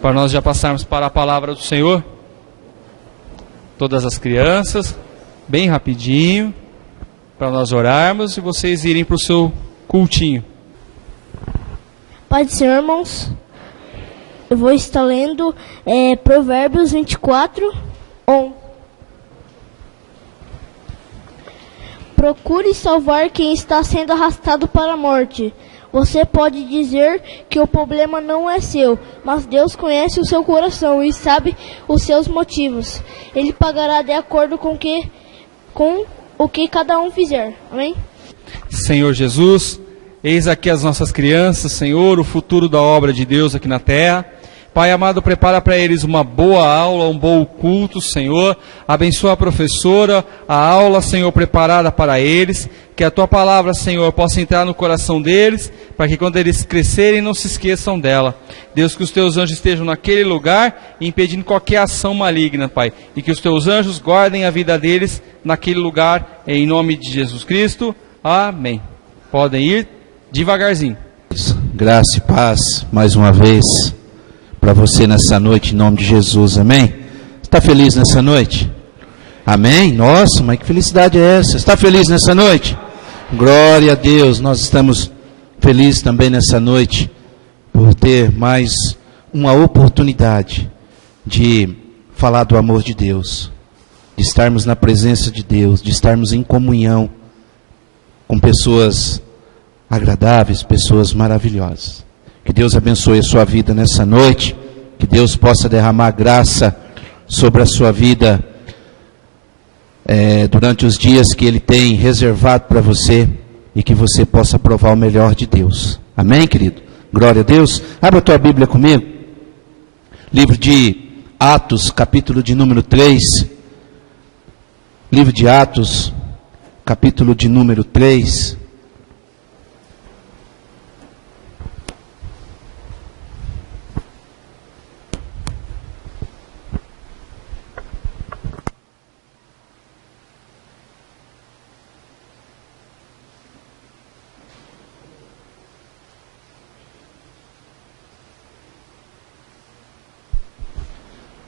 para nós já passarmos para a palavra do Senhor. Todas as crianças, bem rapidinho, para nós orarmos e vocês irem para o seu cultinho. Pai do Senhor, irmãos, eu vou estar lendo Provérbios 24, 1. Procure salvar quem está sendo arrastado para a morte. Você pode dizer que o problema não é seu, mas Deus conhece o seu coração e sabe os seus motivos. Ele pagará de acordo com o que cada um fizer. Amém? Senhor Jesus, eis aqui as nossas crianças, Senhor, o futuro da obra de Deus aqui na terra. Pai amado, prepara para eles uma boa aula, um bom culto, Senhor. Abençoa a professora, a aula, Senhor, preparada para eles. Que a Tua palavra, Senhor, possa entrar no coração deles, para que quando eles crescerem não se esqueçam dela. Deus, que os Teus anjos estejam naquele lugar, impedindo qualquer ação maligna, Pai. E que os Teus anjos guardem a vida deles naquele lugar, em nome de Jesus Cristo. Amém. Podem ir devagarzinho. Graça e paz, mais uma vez, para você nessa noite, em nome de Jesus, amém? Está feliz nessa noite? Amém? Nossa, mas que felicidade é essa? Está feliz nessa noite? Glória a Deus, nós estamos felizes também nessa noite, por ter mais uma oportunidade de falar do amor de Deus, de estarmos na presença de Deus, de estarmos em comunhão com pessoas agradáveis, pessoas maravilhosas. Que Deus abençoe a sua vida nessa noite, que Deus possa derramar graça sobre a sua vida durante os dias que Ele tem reservado para você, e que você possa provar o melhor de Deus. Amém, querido? Glória a Deus. Abra a tua Bíblia comigo. Livro de Atos, capítulo de número 3. Livro de Atos, capítulo de número 3.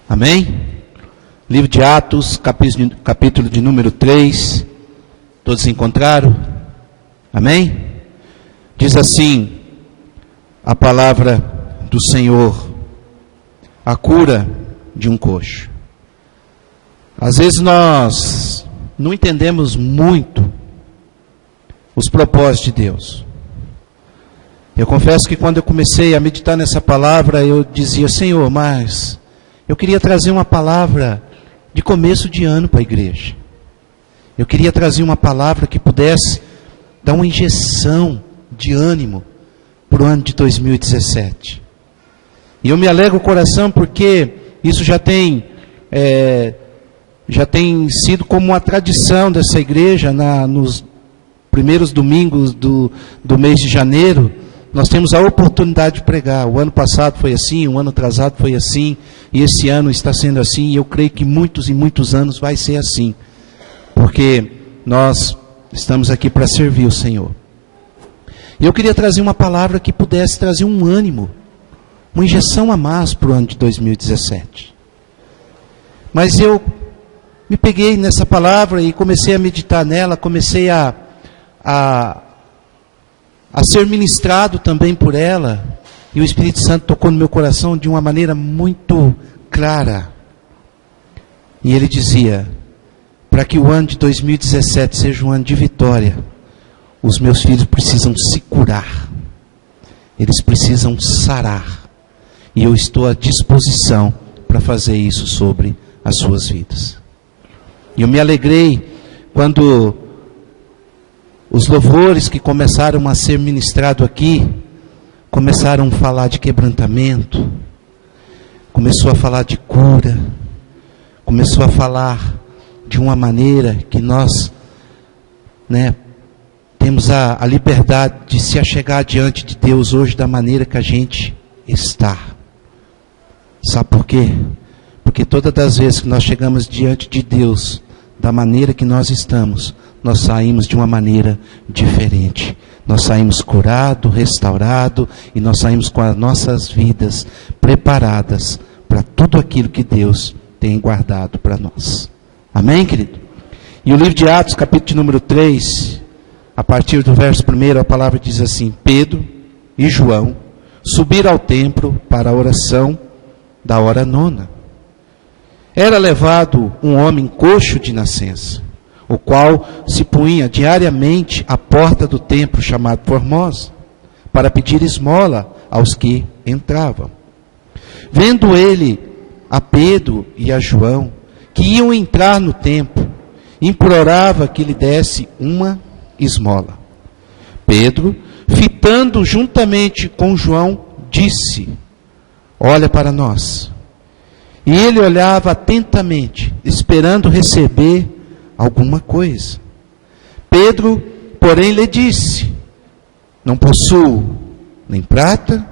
Amém? Livro de Atos, capítulo de número 3. Todos encontraram? Amém? Diz assim a palavra do Senhor: a cura de um coxo. Às vezes nós não entendemos muito os propósitos de Deus. Eu confesso que quando eu comecei a meditar nessa palavra, eu dizia: Senhor, mas eu queria trazer uma palavra de começo de ano para a igreja. Eu queria trazer uma palavra que pudesse dar uma injeção de ânimo para o ano de 2017. E eu me alegro o coração porque isso já tem sido como uma tradição dessa igreja. Nos primeiros domingos do mês de janeiro, nós temos a oportunidade de pregar. O ano passado foi assim, o ano atrasado foi assim, e esse ano está sendo assim, e eu creio que muitos e muitos anos vai ser assim, porque nós estamos aqui para servir o Senhor. E eu queria trazer uma palavra que pudesse trazer um ânimo, uma injeção a mais para o ano de 2017. Mas eu me peguei nessa palavra e comecei a meditar nela, comecei a ser ministrado também por ela, e o Espírito Santo tocou no meu coração de uma maneira muito clara. E ele dizia: para que o ano de 2017 seja um ano de vitória, os meus filhos precisam se curar, eles precisam sarar, e eu estou à disposição para fazer isso sobre as suas vidas. E eu me alegrei quando os louvores que começaram a ser ministrados aqui, começaram a falar de quebrantamento, começou a falar de cura, começou a falar de uma maneira que nós, temos a liberdade de se achegar diante de Deus hoje da maneira que a gente está. Sabe por quê? Porque todas as vezes que nós chegamos diante de Deus da maneira que nós estamos, nós saímos de uma maneira diferente. Nós saímos curado, restaurado, e nós saímos com as nossas vidas preparadas para tudo aquilo que Deus tem guardado para nós. Amém, querido? E o livro de Atos, capítulo de número 3, a partir do verso 1, a palavra diz assim: Pedro e João subiram ao templo para a oração da hora 9. Era levado um homem coxo de nascença, o qual se punha diariamente à porta do templo chamado Formosa, para pedir esmola aos que entravam. Vendo ele a Pedro e a João, que iam entrar no templo, implorava que lhe desse uma esmola. Pedro, fitando juntamente com João, disse: olha para nós. E ele olhava atentamente, esperando receber alguma coisa. Pedro, porém, lhe disse: não possuo nem prata,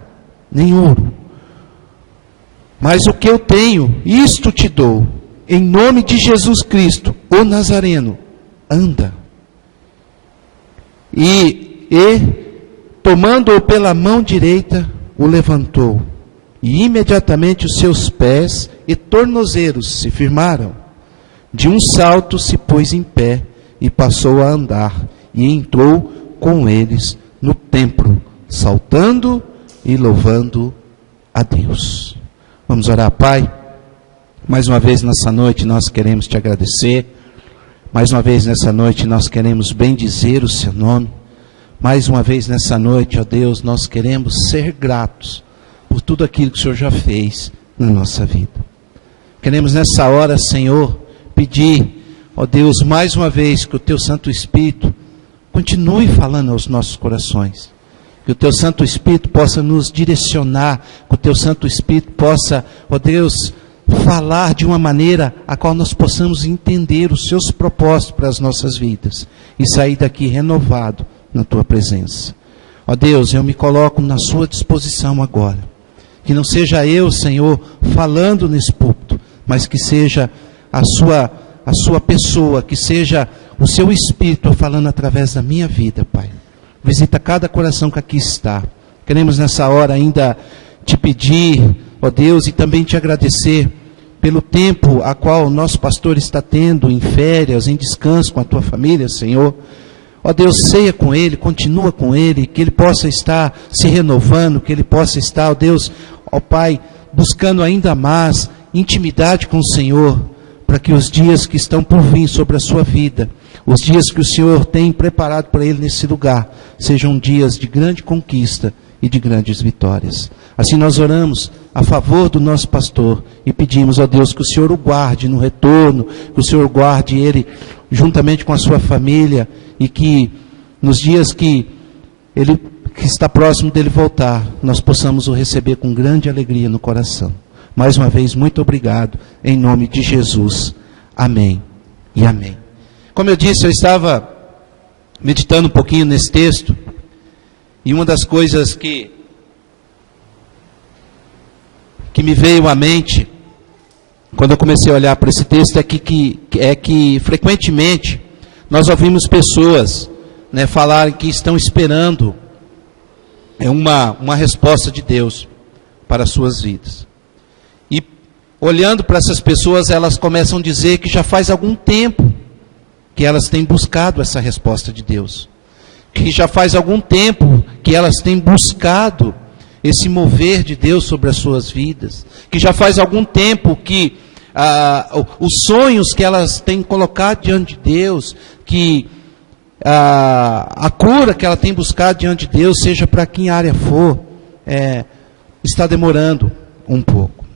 nem ouro, mas o que eu tenho, isto te dou. Em nome de Jesus Cristo, o Nazareno, anda. E tomando-o pela mão direita, o levantou. E imediatamente os seus pés e tornozelos se firmaram. De um salto se pôs em pé e passou a andar. E entrou com eles no templo, saltando e louvando a Deus. Vamos orar, Pai. Mais uma vez nessa noite nós queremos te agradecer. Mais uma vez nessa noite nós queremos bendizer o seu nome. Mais uma vez nessa noite, ó Deus, nós queremos ser gratos por tudo aquilo que o Senhor já fez na nossa vida. Queremos nessa hora, Senhor, pedir, ó Deus, mais uma vez que o Teu Santo Espírito continue falando aos nossos corações. Que o Teu Santo Espírito possa nos direcionar, que o Teu Santo Espírito possa, ó Deus, falar de uma maneira a qual nós possamos entender os Seus propósitos para as nossas vidas e sair daqui renovado na Tua presença. Ó Deus, eu me coloco na Sua disposição agora. Que não seja eu, Senhor, falando nesse púlpito, mas que seja a sua pessoa, que seja o Seu Espírito falando através da minha vida, Pai. Visita cada coração que aqui está. Queremos nessa hora ainda te pedir, ó Deus, e também te agradecer pelo tempo a qual o nosso pastor está tendo em férias, em descanso com a tua família, Senhor. Ó Deus, ceia com ele, continua com ele, que ele possa estar se renovando, que ele possa estar, ó Deus, ó Pai, buscando ainda mais intimidade com o Senhor, para que os dias que estão por vir sobre a sua vida, os dias que o Senhor tem preparado para ele nesse lugar, sejam dias de grande conquista e de grandes vitórias. Assim nós oramos a favor do nosso pastor e pedimos, ó Deus, que o Senhor o guarde no retorno, que o Senhor guarde ele juntamente com a sua família, e que nos dias que está próximo dele voltar, nós possamos o receber com grande alegria no coração. Mais uma vez, muito obrigado, em nome de Jesus. Amém e amém. Como eu disse, eu estava meditando um pouquinho nesse texto, e uma das coisas que me veio à mente, quando eu comecei a olhar para esse texto, é que frequentemente nós ouvimos pessoas, né, falarem que estão esperando uma resposta de Deus para as suas vidas. E olhando para essas pessoas, elas começam a dizer que já faz algum tempo que elas têm buscado essa resposta de Deus. Que já faz algum tempo que elas têm buscado esse mover de Deus sobre as suas vidas. Que já faz algum tempo que os sonhos que elas têm colocado diante de Deus, que a cura que ela tem buscado diante de Deus, seja para que área for, está demorando um pouco.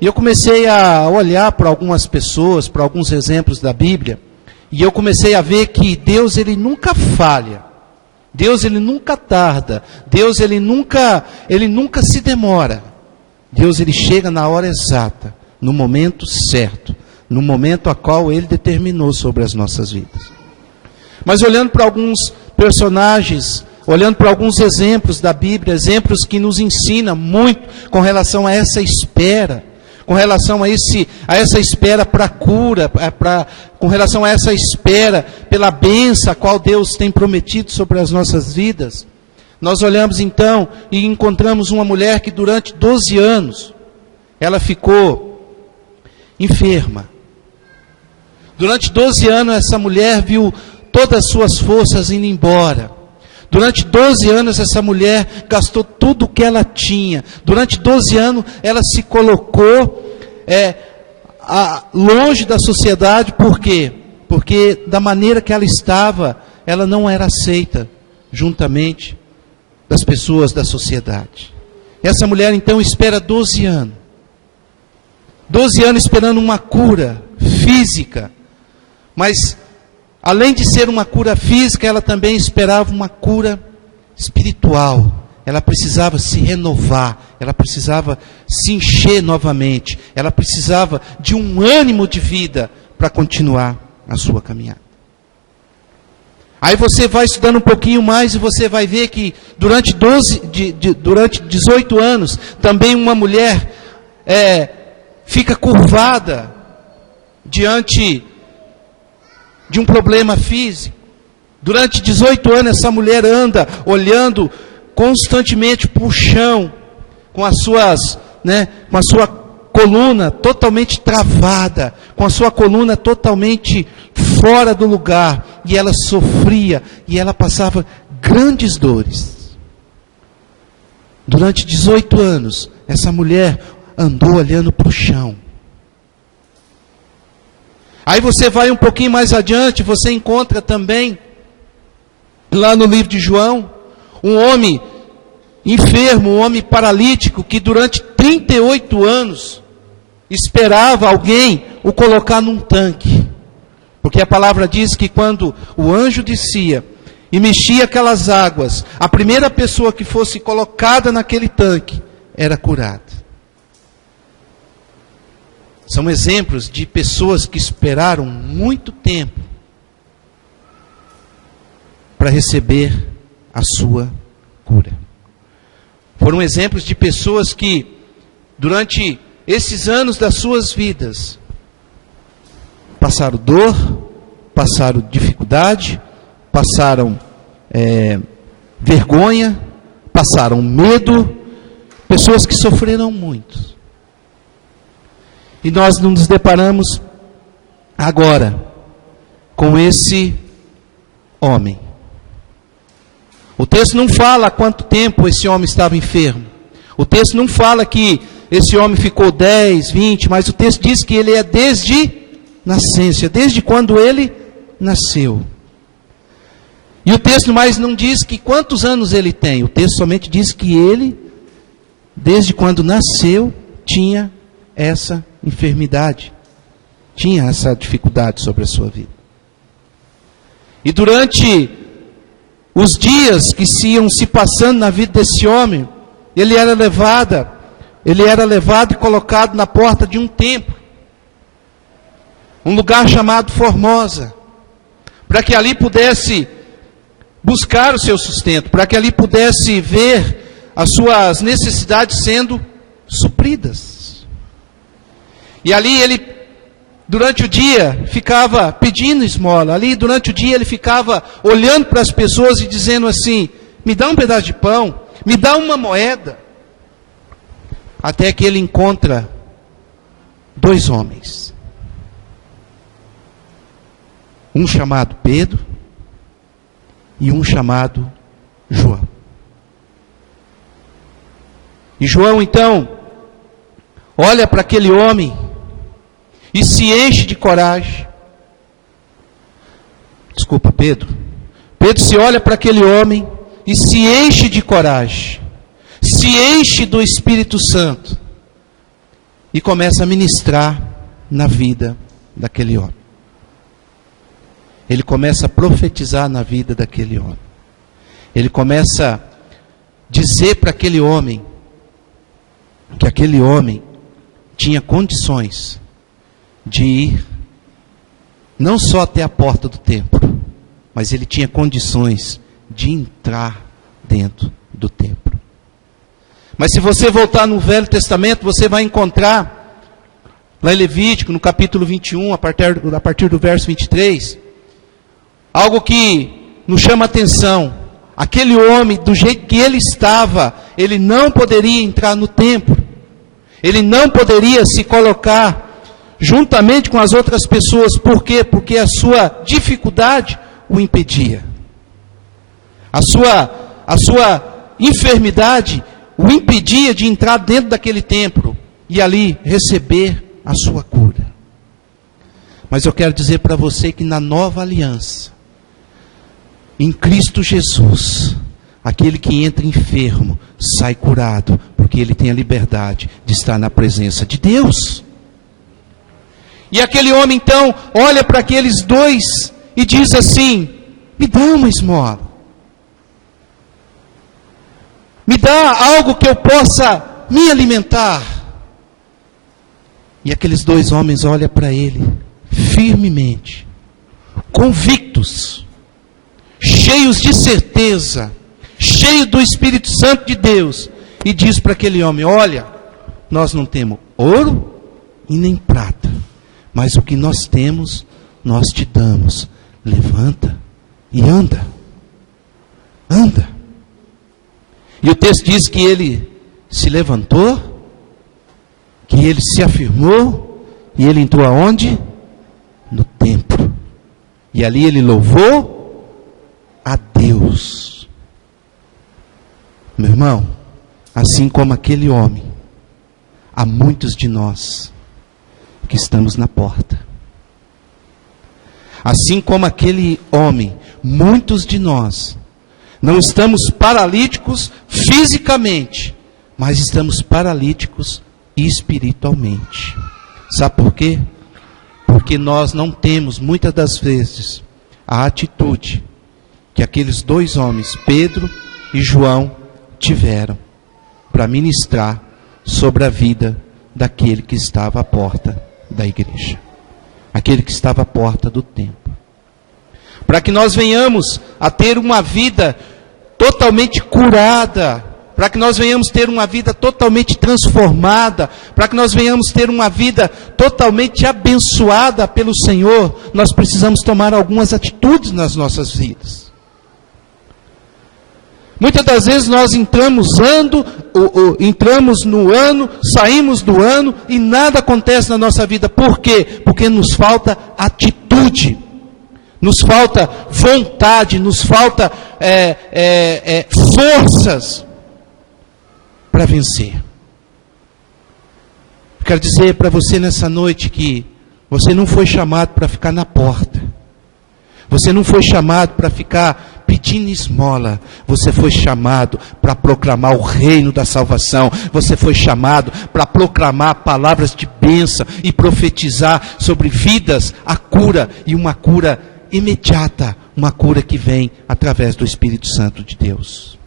E eu comecei a olhar para algumas pessoas, para alguns exemplos da Bíblia, e eu comecei a ver que Deus, ele nunca falha, Deus, ele nunca tarda, Deus, ele nunca se demora. Deus, ele chega na hora exata, no momento certo, no momento a qual ele determinou sobre as nossas vidas. Mas olhando para alguns personagens, olhando para alguns exemplos da Bíblia, exemplos que nos ensinam muito com relação a essa espera, com relação a essa espera para a cura, com relação a essa espera pela bênção a qual Deus tem prometido sobre as nossas vidas. Nós olhamos então e encontramos uma mulher que durante 12 anos, ela ficou enferma. Durante 12 anos essa mulher viu todas as suas forças indo embora. Durante 12 anos essa mulher gastou tudo o que ela tinha. Durante 12 anos ela se colocou longe da sociedade. Por quê? Porque da maneira que ela estava, ela não era aceita juntamente das pessoas da sociedade. Essa mulher então espera 12 anos. 12 anos esperando uma cura física. Mas além de ser uma cura física, ela também esperava uma cura espiritual. Ela precisava se renovar, ela precisava se encher novamente, ela precisava de um ânimo de vida para continuar a sua caminhada. Aí você vai estudando um pouquinho mais e você vai ver que durante 18 anos, também uma mulher fica curvada diante de um problema físico. Durante 18 anos essa mulher anda olhando constantemente para o chão, com a sua coluna totalmente travada, com a sua coluna totalmente fora do lugar, e ela sofria, e ela passava grandes dores. Durante 18 anos, essa mulher andou olhando para o chão. Aí você vai um pouquinho mais adiante, você encontra também, lá no livro de João, um homem enfermo, um homem paralítico, que durante 38 anos esperava alguém o colocar num tanque. Porque a palavra diz que quando o anjo descia e mexia aquelas águas, a primeira pessoa que fosse colocada naquele tanque era curada. São exemplos de pessoas que esperaram muito tempo para receber a sua cura. Foram exemplos de pessoas que, durante esses anos das suas vidas, passaram dor, passaram dificuldade, passaram vergonha, passaram medo, pessoas que sofreram muito. E nós nos deparamos agora com esse homem. O texto não fala há quanto tempo esse homem estava enfermo. O texto não fala que esse homem ficou 10, 20, mas o texto diz que ele é desde nascença, desde quando ele nasceu. E o texto mais não diz que quantos anos ele tem. O texto somente diz que ele, desde quando nasceu, tinha essa enfermidade, tinha essa dificuldade sobre a sua vida. E durante os dias que iam se passando na vida desse homem, ele era levado e colocado na porta de um templo, um lugar chamado Formosa, para que ali pudesse buscar o seu sustento, para que ali pudesse ver as suas necessidades sendo supridas. E ali ele, durante o dia, ficava pedindo esmola. Ali, durante o dia, ele ficava olhando para as pessoas e dizendo assim: me dá um pedaço de pão, me dá uma moeda. Até que ele encontra 2 homens. Um chamado Pedro e um chamado João. E João, então, olha para aquele homem e se enche de coragem. Desculpa, Pedro. Pedro se olha para aquele homem e se enche de coragem, se enche do Espírito Santo e começa a ministrar na vida daquele homem. Ele começa a profetizar na vida daquele homem. Ele começa a dizer para aquele homem que aquele homem tinha condições de ir não só até a porta do templo, mas ele tinha condições de entrar dentro do templo. Mas se você voltar no Velho Testamento, você vai encontrar lá em Levítico, no capítulo 21, a partir do verso 23, algo que nos chama a atenção. Aquele homem, do jeito que ele estava, ele não poderia entrar no templo. Ele não poderia se colocar juntamente com as outras pessoas. Por quê? Porque a sua dificuldade o impedia. A sua enfermidade o impedia de entrar dentro daquele templo e ali receber a sua cura. Mas eu quero dizer para você que na nova aliança, em Cristo Jesus, aquele que entra enfermo sai curado, porque ele tem a liberdade de estar na presença de Deus. E aquele homem então olha para aqueles dois e diz assim: me dá uma esmola, me dá algo que eu possa me alimentar. E aqueles dois homens olham para ele firmemente, convictos, cheios de certeza, cheios do Espírito Santo de Deus, e diz para aquele homem: olha, nós não temos ouro e nem prata, mas o que nós temos, nós te damos. Levanta e anda. Anda. E o texto diz que ele se levantou, que ele se afirmou, e ele entrou aonde? No templo. E ali ele louvou a Deus. Meu irmão, assim como aquele homem, há muitos de nós que estamos na porta. Assim como aquele homem, muitos de nós não estamos paralíticos fisicamente, mas estamos paralíticos espiritualmente. Sabe por quê? Porque nós não temos, muitas das vezes, a atitude que aqueles dois homens, Pedro e João, tiveram para ministrar sobre a vida daquele que estava à porta da igreja, aquele que estava à porta do templo. Para que nós venhamos a ter uma vida totalmente curada, para que nós venhamos ter uma vida totalmente transformada, para que nós venhamos ter uma vida totalmente abençoada pelo Senhor, nós precisamos tomar algumas atitudes nas nossas vidas. Muitas das vezes nós entramos no ano, saímos do ano e nada acontece na nossa vida. Por quê? Porque nos falta atitude, nos falta vontade, nos falta forças para vencer. Quero dizer para você nessa noite que você não foi chamado para ficar na porta. Você não foi chamado para ficar pedindo esmola. Você foi chamado para proclamar o reino da salvação. Você foi chamado para proclamar palavras de bênção e profetizar sobre vidas, a cura, e uma cura imediata, uma cura que vem através do Espírito Santo de Deus.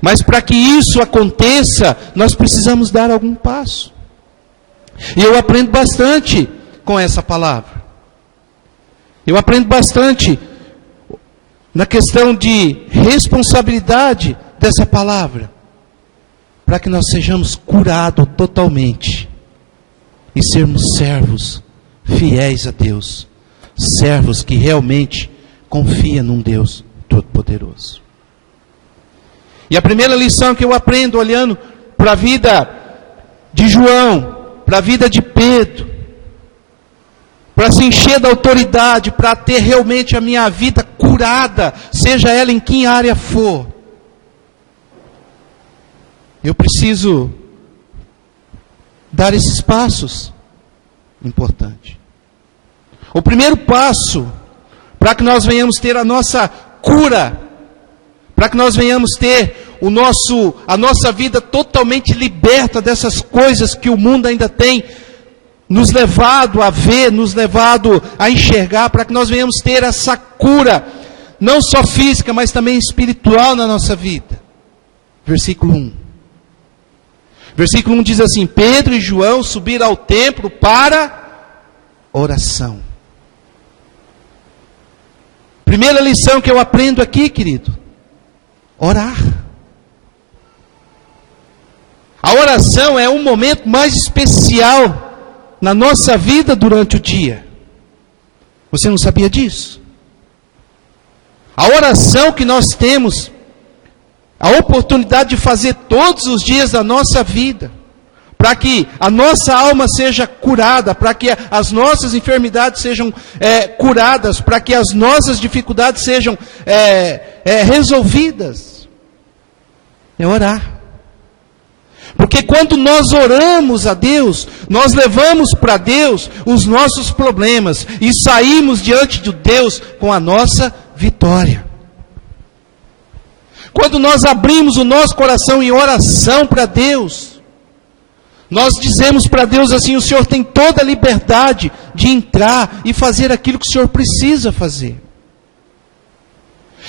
Mas para que isso aconteça, nós precisamos dar algum passo. E eu aprendo bastante com essa palavra. Eu aprendo bastante na questão de responsabilidade dessa palavra, para que nós sejamos curados totalmente e sermos servos fiéis a Deus, servos que realmente confiam num Deus Todo-Poderoso. E a primeira lição que eu aprendo olhando para a vida de João, para a vida de Pedro, para se encher da autoridade, para ter realmente a minha vida curada, seja ela em que área for, eu preciso dar esses passos importantes. O primeiro passo, para que nós venhamos ter a nossa cura, para que nós venhamos ter a nossa vida totalmente liberta dessas coisas que o mundo ainda tem nos levado a ver, nos levado a enxergar, para que nós venhamos ter essa cura, não só física, mas também espiritual na nossa vida. Versículo 1. Versículo 1 diz assim: Pedro e João subiram ao templo para oração. Primeira lição que eu aprendo aqui, querido: orar. A oração é um momento mais especial na nossa vida durante o dia. Você não sabia disso? A oração que nós temos, a oportunidade de fazer todos os dias da nossa vida, para que a nossa alma seja curada, para que as nossas enfermidades sejam curadas, para que as nossas dificuldades sejam resolvidas, é orar. Porque quando nós oramos a Deus, nós levamos para Deus os nossos problemas e saímos diante de Deus com a nossa vitória. Quando nós abrimos o nosso coração em oração para Deus, nós dizemos para Deus assim: o Senhor tem toda a liberdade de entrar e fazer aquilo que o Senhor precisa fazer.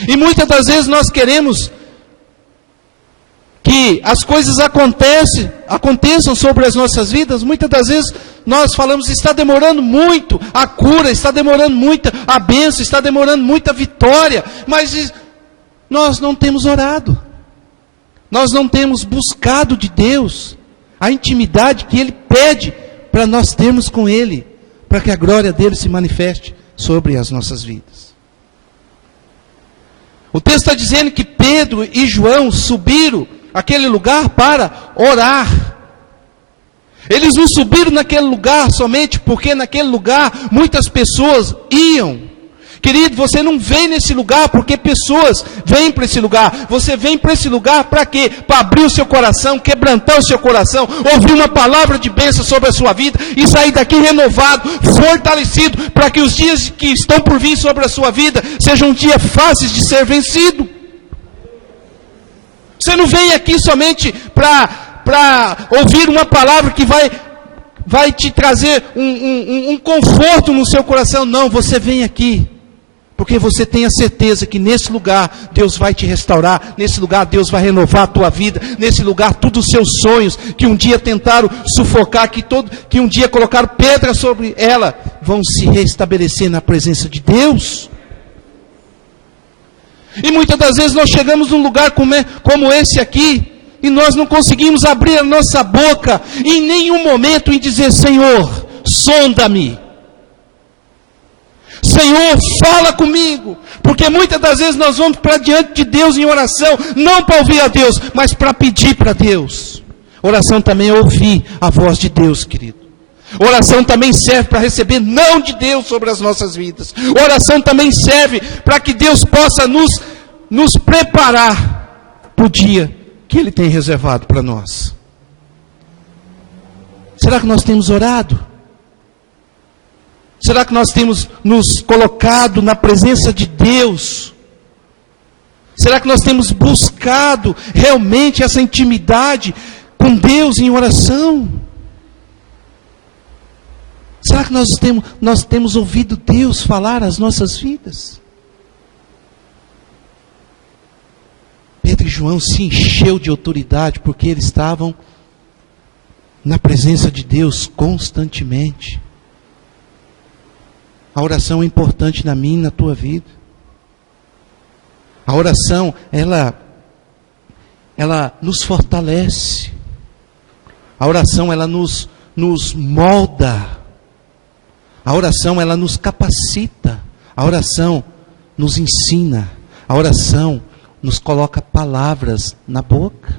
E muitas das vezes nós queremos que as coisas aconteçam sobre as nossas vidas. Muitas das vezes nós falamos: está demorando muito a cura, está demorando muito a bênção, está demorando muito a vitória, mas nós não temos orado, nós não temos buscado de Deus a intimidade que Ele pede para nós termos com Ele, para que a glória dele se manifeste sobre as nossas vidas. O texto está dizendo que Pedro e João subiram aquele lugar para orar. Eles não subiram naquele lugar somente porque naquele lugar muitas pessoas iam. Querido, você não vem nesse lugar porque pessoas vêm para esse lugar. Você vem para esse lugar para quê? Para abrir o seu coração, quebrantar o seu coração, ouvir uma palavra de bênção sobre a sua vida e sair daqui renovado, fortalecido, para que os dias que estão por vir sobre a sua vida sejam dias fáceis de ser vencido. Você não vem aqui somente para ouvir uma palavra que vai te trazer um conforto no seu coração. Não, você vem aqui porque você tem a certeza que nesse lugar Deus vai te restaurar, nesse lugar Deus vai renovar a tua vida, nesse lugar todos os seus sonhos, que um dia tentaram sufocar, que um dia colocaram pedra sobre ela, vão se restabelecer na presença de Deus. E muitas das vezes nós chegamos num lugar como esse aqui, e nós não conseguimos abrir a nossa boca em nenhum momento e dizer: Senhor, sonda-me. Senhor, fala comigo. Porque muitas das vezes nós vamos para diante de Deus em oração, não para ouvir a Deus, mas para pedir para Deus. Oração também é ouvir a voz de Deus, querido. Oração também serve para receber não de Deus sobre as nossas vidas. Oração também serve para que Deus possa nos preparar para o dia que Ele tem reservado para nós. Será que nós temos orado? Será que nós temos nos colocado na presença de Deus? Será que nós temos buscado realmente essa intimidade com Deus em oração? Será que nós temos ouvido Deus falar às nossas vidas? Pedro e João se encheu de autoridade porque eles estavam na presença de Deus constantemente. A oração é importante na minha e na tua vida. A oração, ela nos fortalece. A oração, ela nos molda. A oração, ela nos capacita. A oração nos ensina. A oração nos coloca palavras na boca.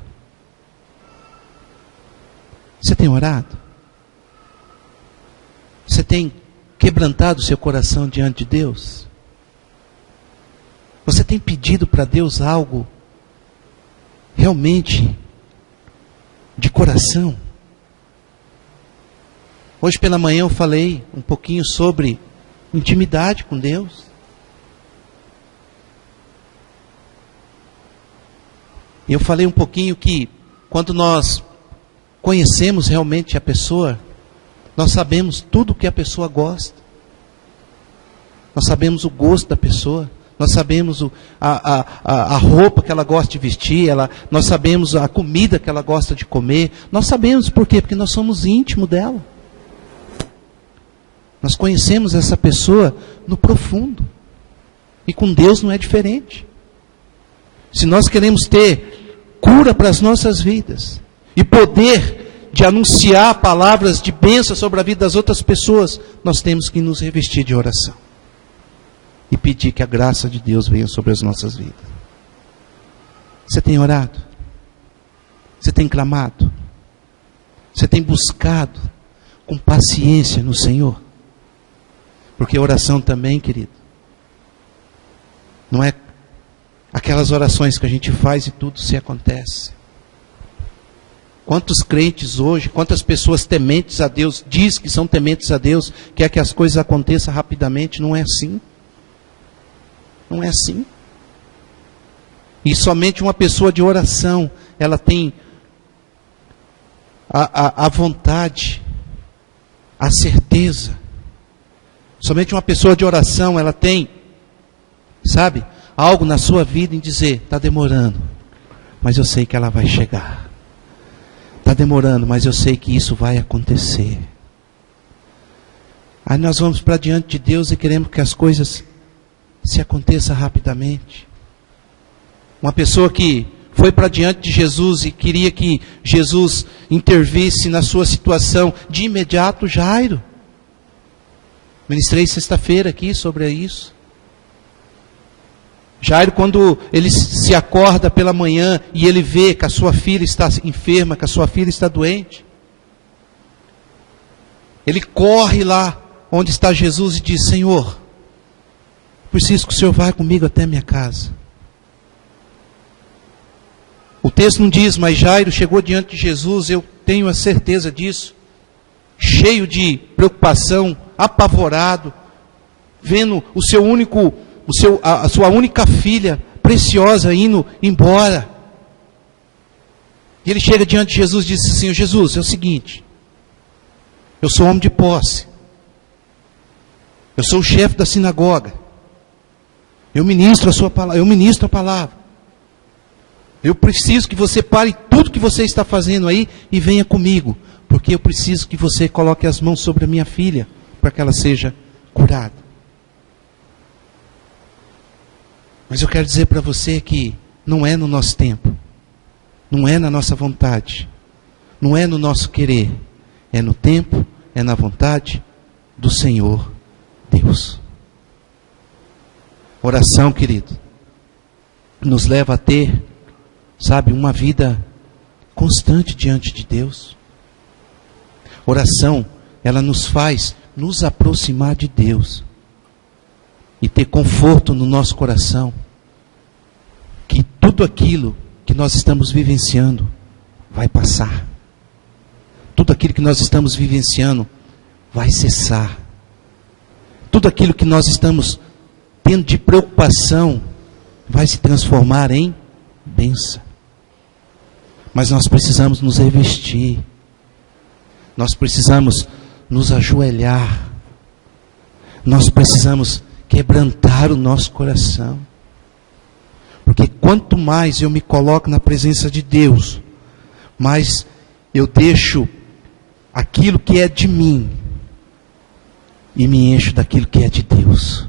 Você tem orado? Você tem quebrantado o seu coração diante de Deus? Você tem pedido para Deus algo realmente de coração? Hoje pela manhã eu falei um pouquinho sobre intimidade com Deus. Eu falei um pouquinho que quando nós conhecemos realmente a pessoa, nós sabemos tudo o que a pessoa gosta. Nós sabemos o gosto da pessoa. Nós sabemos a roupa que ela gosta de vestir. Nós sabemos a comida que ela gosta de comer. Nós sabemos por quê? Porque nós somos íntimos dela. Nós conhecemos essa pessoa no profundo. E com Deus não é diferente. Se nós queremos ter cura para as nossas vidas e poder de anunciar palavras de bênção sobre a vida das outras pessoas, nós temos que nos revestir de oração. E pedir que a graça de Deus venha sobre as nossas vidas. Você tem orado? Você tem clamado? Você tem buscado com paciência no Senhor? Porque oração também, querido, não é aquelas orações que a gente faz e tudo se acontece. Quantos crentes hoje, quantas pessoas tementes a Deus, diz que são tementes a Deus, quer que as coisas aconteçam rapidamente? Não é assim. Não é assim. E somente uma pessoa de oração, ela tem a vontade, a certeza. Somente uma pessoa de oração, ela tem, sabe, algo na sua vida em dizer, está demorando, mas eu sei que ela vai chegar. Está demorando, mas eu sei que isso vai acontecer. Aí nós vamos para diante de Deus e queremos que as coisas se aconteçam rapidamente. Uma pessoa que foi para diante de Jesus e queria que Jesus intervisse na sua situação, de imediato, Jairo. Ministrei sexta-feira aqui sobre isso. Jairo, quando ele se acorda pela manhã e ele vê que a sua filha está enferma, que a sua filha está doente, ele corre lá onde está Jesus e diz, Senhor, preciso que o Senhor vá comigo até a minha casa. O texto não diz, mas Jairo chegou diante de Jesus, eu tenho a certeza disso, cheio de preocupação, apavorado, vendo a sua única filha preciosa indo embora. E ele chega diante de Jesus e diz assim, Jesus, é o seguinte, eu sou homem de posse, eu sou o chefe da sinagoga, eu ministro a sua palavra, eu ministro a palavra. Eu preciso que você pare tudo que você está fazendo aí e venha comigo, porque eu preciso que você coloque as mãos sobre a minha filha, para que ela seja curada. Mas eu quero dizer para você que não é no nosso tempo, não é na nossa vontade, não é no nosso querer, é no tempo, é na vontade do Senhor Deus. Oração, querido, nos leva a ter, sabe, uma vida constante diante de Deus. Oração, ela nos faz nos aproximar de Deus e ter conforto no nosso coração, que tudo aquilo que nós estamos vivenciando vai passar. Tudo aquilo que nós estamos vivenciando vai cessar. Tudo aquilo que nós estamos tendo de preocupação vai se transformar em bênção. Mas nós precisamos nos revestir. Nós precisamos nos ajoelhar. Nós precisamos quebrantar o nosso coração. Porque quanto mais eu me coloco na presença de Deus, mais eu deixo aquilo que é de mim e me encho daquilo que é de Deus.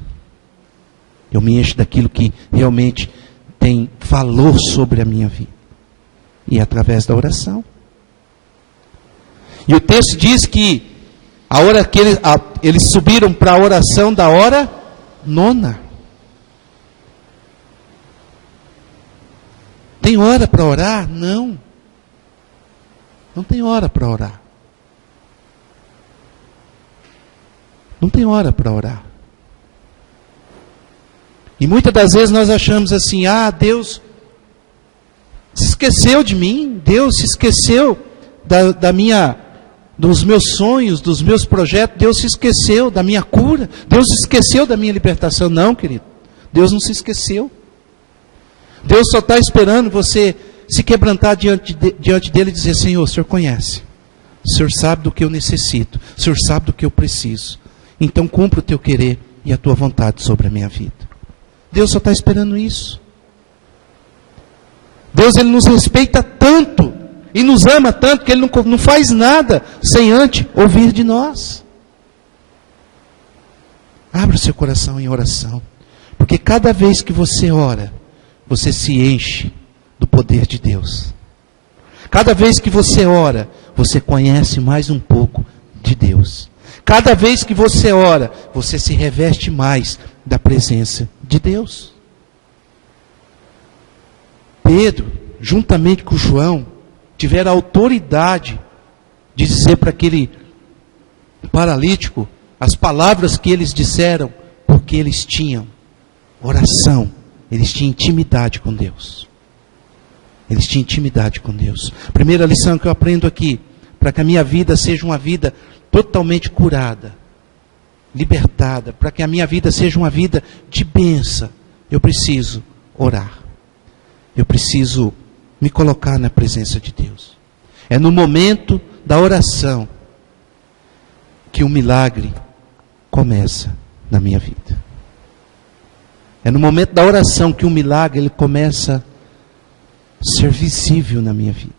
Eu me encho daquilo que realmente tem valor sobre a minha vida. E através da oração. E o texto diz que a hora que eles subiram para a oração da hora nona. Tem hora para orar? Não. Não tem hora para orar. Não tem hora para orar. E muitas das vezes nós achamos assim, Deus se esqueceu de mim, Deus se esqueceu dos meus sonhos, dos meus projetos, Deus se esqueceu da minha cura, Deus se esqueceu da minha libertação. Não, querido, Deus não se esqueceu. Deus só está esperando você se quebrantar diante dele e dizer, Senhor, o Senhor conhece, o Senhor sabe do que eu necessito, o Senhor sabe do que eu preciso, então cumpra o teu querer e a tua vontade sobre a minha vida. Deus só está esperando isso. Deus, Ele nos respeita tanto e nos ama tanto que Ele não faz nada sem antes ouvir de nós. Abra o seu coração em oração, porque cada vez que você ora, você se enche do poder de Deus. Cada vez que você ora, você conhece mais um pouco de Deus. Cada vez que você ora, você se reveste mais da presença de Deus. Pedro, juntamente com João, tiveram a autoridade de dizer para aquele paralítico as palavras que eles disseram, porque eles tinham oração, eles tinham intimidade com Deus. Eles tinham intimidade com Deus. Primeira lição que eu aprendo aqui, para que a minha vida seja uma vida totalmente curada, libertada, para que a minha vida seja uma vida de bênção, eu preciso orar. Eu preciso me colocar na presença de Deus. É no momento da oração que o milagre começa na minha vida. É no momento da oração que o milagre ele começa a ser visível na minha vida.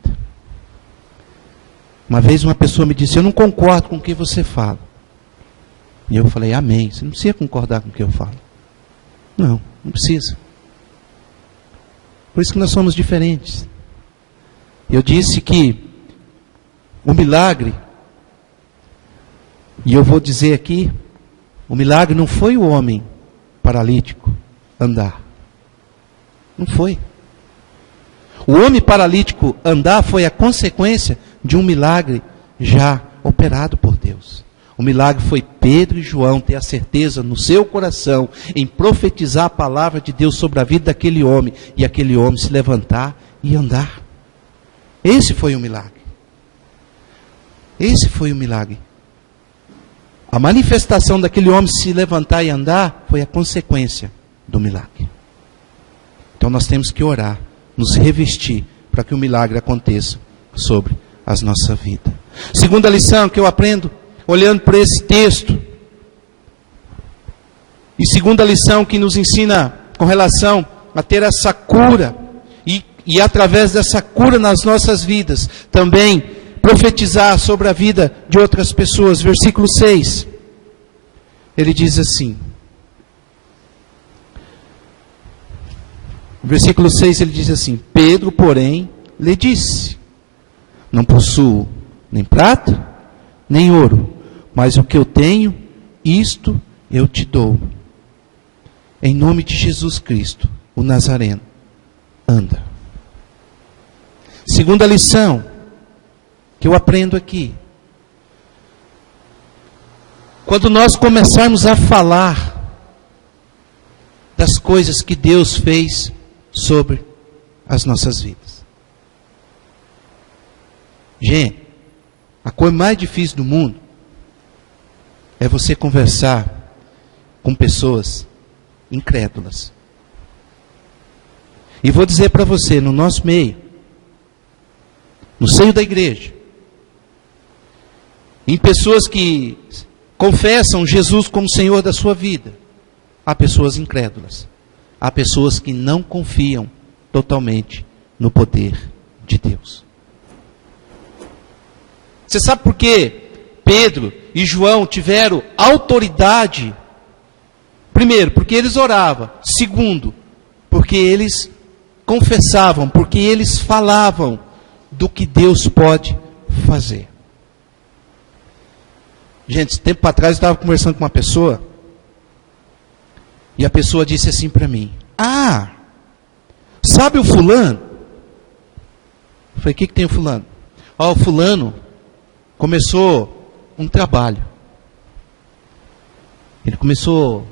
Uma vez uma pessoa me disse: eu não concordo com o que você fala. E eu falei: amém. Você não precisa concordar com o que eu falo. Não precisa. Por isso que nós somos diferentes. Eu disse que o milagre, e eu vou dizer aqui, o milagre não foi o homem paralítico andar. Não foi. O homem paralítico andar foi a consequência de um milagre já operado por Deus. O milagre foi Pedro e João ter a certeza no seu coração em profetizar a palavra de Deus sobre a vida daquele homem e aquele homem se levantar e andar. Esse foi o milagre. Esse foi o milagre. A manifestação daquele homem se levantar e andar foi a consequência do milagre. Então nós temos que orar, nos revestir para que o milagre aconteça sobre a nossa vida. Segunda lição que eu aprendo olhando para esse texto, e segunda lição que nos ensina com relação a ter essa cura, e através dessa cura nas nossas vidas, também profetizar sobre a vida de outras pessoas. Versículo 6, ele diz assim, versículo 6 ele diz assim: Pedro, porém, lhe disse: não possuo nem prata, nem ouro, mas o que eu tenho, isto eu te dou. Em nome de Jesus Cristo, o Nazareno, anda. Segunda lição que eu aprendo aqui: quando nós começarmos a falar das coisas que Deus fez sobre as nossas vidas. Gente, a coisa mais difícil do mundo é você conversar com pessoas incrédulas. E vou dizer para você, no nosso meio, no seio da igreja, em pessoas que confessam Jesus como Senhor da sua vida, há pessoas incrédulas. Há pessoas que não confiam totalmente no poder de Deus. Você sabe por que Pedro e João tiveram autoridade? Primeiro, porque eles oravam. Segundo, porque eles confessavam, porque eles falavam do que Deus pode fazer. Gente, tempo atrás eu estava conversando com uma pessoa, e a pessoa disse assim para mim: ah, sabe o fulano? Eu falei: o que tem o fulano? Ó, o fulano começou um trabalho. Ele começou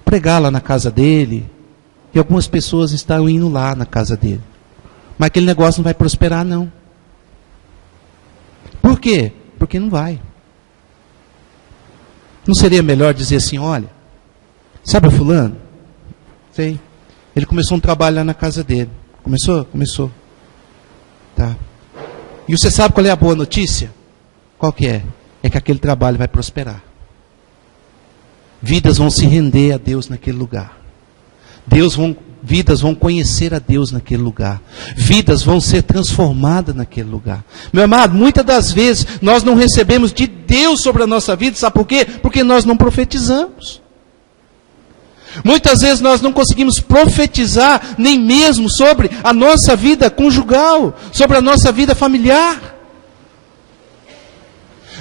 a pregar lá na casa dele, e algumas pessoas estão indo lá na casa dele. Mas aquele negócio não vai prosperar, não. Por quê? Porque não vai. Não seria melhor dizer assim: olha, sabe o fulano? Sei. Ele começou um trabalho lá na casa dele. Começou. Tá. E você sabe qual é a boa notícia? Qual que é? É que aquele trabalho vai prosperar. Vidas vão se render a Deus naquele lugar. Vidas vão conhecer a Deus naquele lugar. Vidas vão ser transformadas naquele lugar. Meu amado, muitas das vezes nós não recebemos de Deus sobre a nossa vida. Sabe por quê? Porque nós não profetizamos. Muitas vezes nós não conseguimos profetizar nem mesmo sobre a nossa vida conjugal, sobre a nossa vida familiar.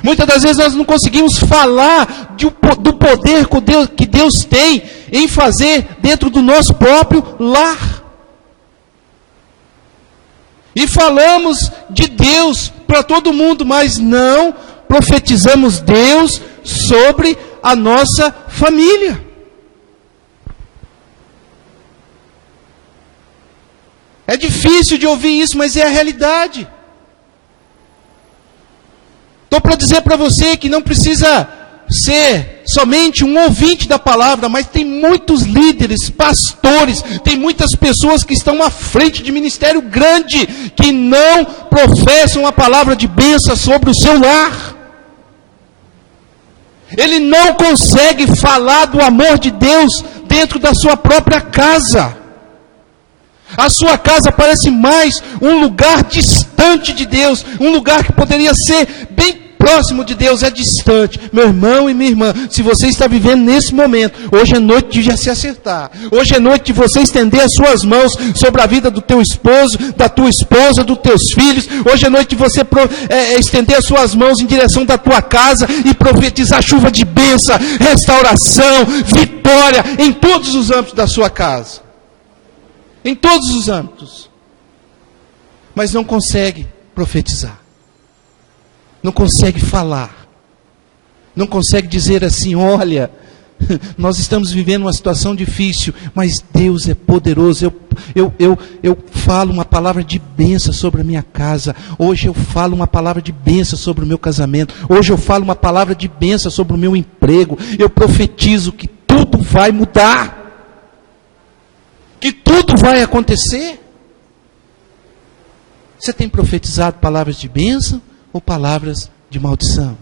Muitas das vezes nós não conseguimos falar do poder que Deus tem em fazer dentro do nosso próprio lar. E falamos de Deus para todo mundo, mas não profetizamos Deus sobre a nossa família. É difícil de ouvir isso, mas é a realidade. Estou para dizer para você que não precisa ser somente um ouvinte da palavra, mas tem muitos líderes, pastores, tem muitas pessoas que estão à frente de ministério grande, que não professam a palavra de bênção sobre o seu lar. Ele não consegue falar do amor de Deus dentro da sua própria casa. A sua casa parece mais um lugar distante de Deus, um lugar que poderia ser bem próximo de Deus, é distante. Meu irmão e minha irmã, se você está vivendo nesse momento, hoje é noite de já se acertar. Hoje é noite de você estender as suas mãos sobre a vida do teu esposo, da tua esposa, dos teus filhos. Hoje é noite de você estender as suas mãos em direção da tua casa e profetizar chuva de bênção, restauração, vitória em todos os âmbitos da sua casa. Em todos os âmbitos. Mas não consegue profetizar. Não consegue falar. Não consegue dizer assim, olha, nós estamos vivendo uma situação difícil, mas Deus é poderoso. Eu falo uma palavra de bênção sobre a minha casa. Hoje eu falo uma palavra de bênção sobre o meu casamento. Hoje eu falo uma palavra de bênção sobre o meu emprego. Eu profetizo que tudo vai mudar. Que tudo vai acontecer. Você tem profetizado palavras de bênção ou palavras de maldição?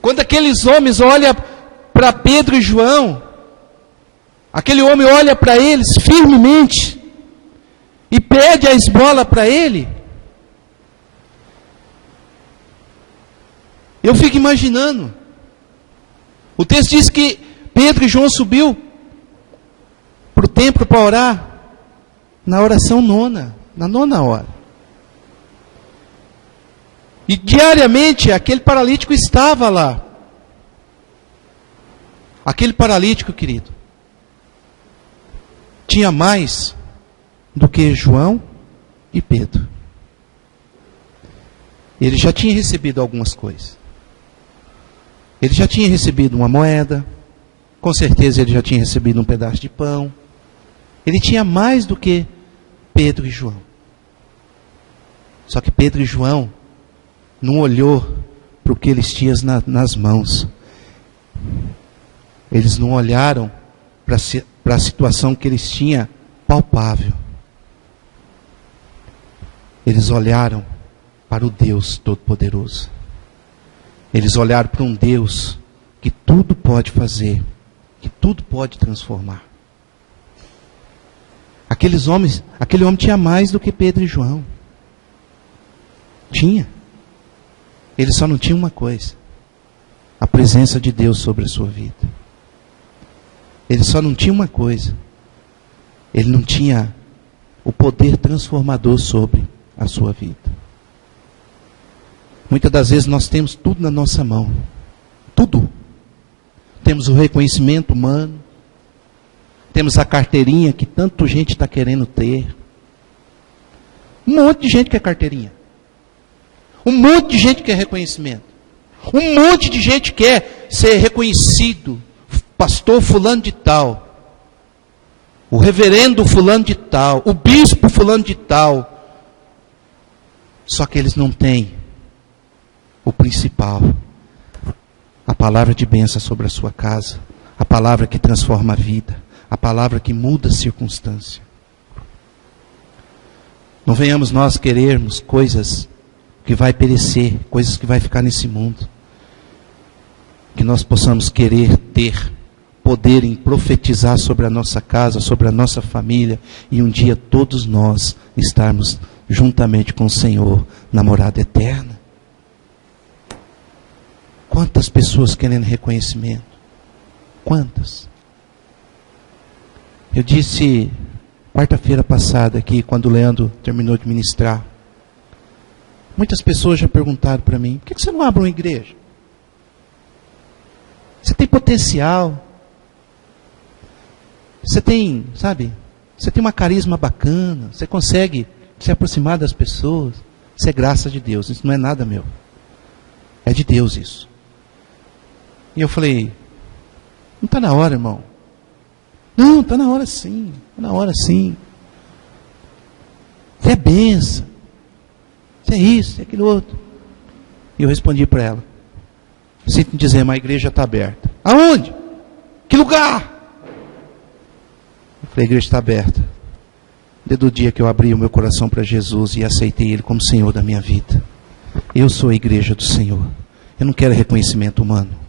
Quando aqueles homens olham para Pedro e João, aquele homem olha para eles firmemente e pede a esmola para ele. Eu fico imaginando. O texto diz que Pedro e João subiu para o templo para orar na oração nona, na 9ª hora. E diariamente aquele paralítico estava lá. Aquele paralítico, querido, tinha mais do que João e Pedro. Ele já tinha recebido algumas coisas. Ele já tinha recebido uma moeda. Com certeza ele já tinha recebido um pedaço de pão. Ele tinha mais do que Pedro e João. Só que Pedro e João não olhou para o que eles tinham nas mãos. Eles não olharam para a situação que eles tinham palpável. Eles olharam para o Deus Todo-Poderoso. Eles olharam para um Deus que tudo pode fazer, que tudo pode transformar. Aquele homem tinha mais do que Pedro e João. Tinha. Ele só não tinha uma coisa: a presença de Deus sobre a sua vida. Ele só não tinha uma coisa: ele não tinha o poder transformador sobre a sua vida. Muitas das vezes nós temos tudo na nossa mão. Tudo. Temos o reconhecimento humano. Temos a carteirinha que tanta gente está querendo ter. Um monte de gente quer carteirinha. Um monte de gente quer reconhecimento. Um monte de gente quer ser reconhecido. Pastor fulano de tal. O reverendo fulano de tal. O bispo fulano de tal. Só que eles não têm o principal. A palavra de bênção sobre a sua casa. A palavra que transforma a vida. A palavra que muda a circunstância. Não venhamos nós querermos coisas que vai perecer, coisas que vai ficar nesse mundo. Que nós possamos querer ter poder em profetizar sobre a nossa casa, sobre a nossa família, e um dia todos nós estarmos juntamente com o Senhor na morada eterna. Quantas pessoas querendo reconhecimento? Quantas? Eu disse quarta-feira passada aqui, quando o Leandro terminou de ministrar. Muitas pessoas já perguntaram para mim, por que você não abre uma igreja? Você tem potencial. Você tem, sabe, você tem uma carisma bacana. Você consegue se aproximar das pessoas. Isso é graça de Deus, isso não é nada meu. É de Deus isso. E eu falei, não está na hora, irmão? Não, está na hora sim. Está na hora sim. Isso é bênção. Isso é isso, isso é aquilo outro. E eu respondi para ela. Sinto dizer, mas a igreja está aberta. Aonde? Que lugar? Eu falei, a igreja está aberta. Desde o dia que eu abri o meu coração para Jesus e aceitei Ele como Senhor da minha vida. Eu sou a igreja do Senhor. Eu não quero reconhecimento humano.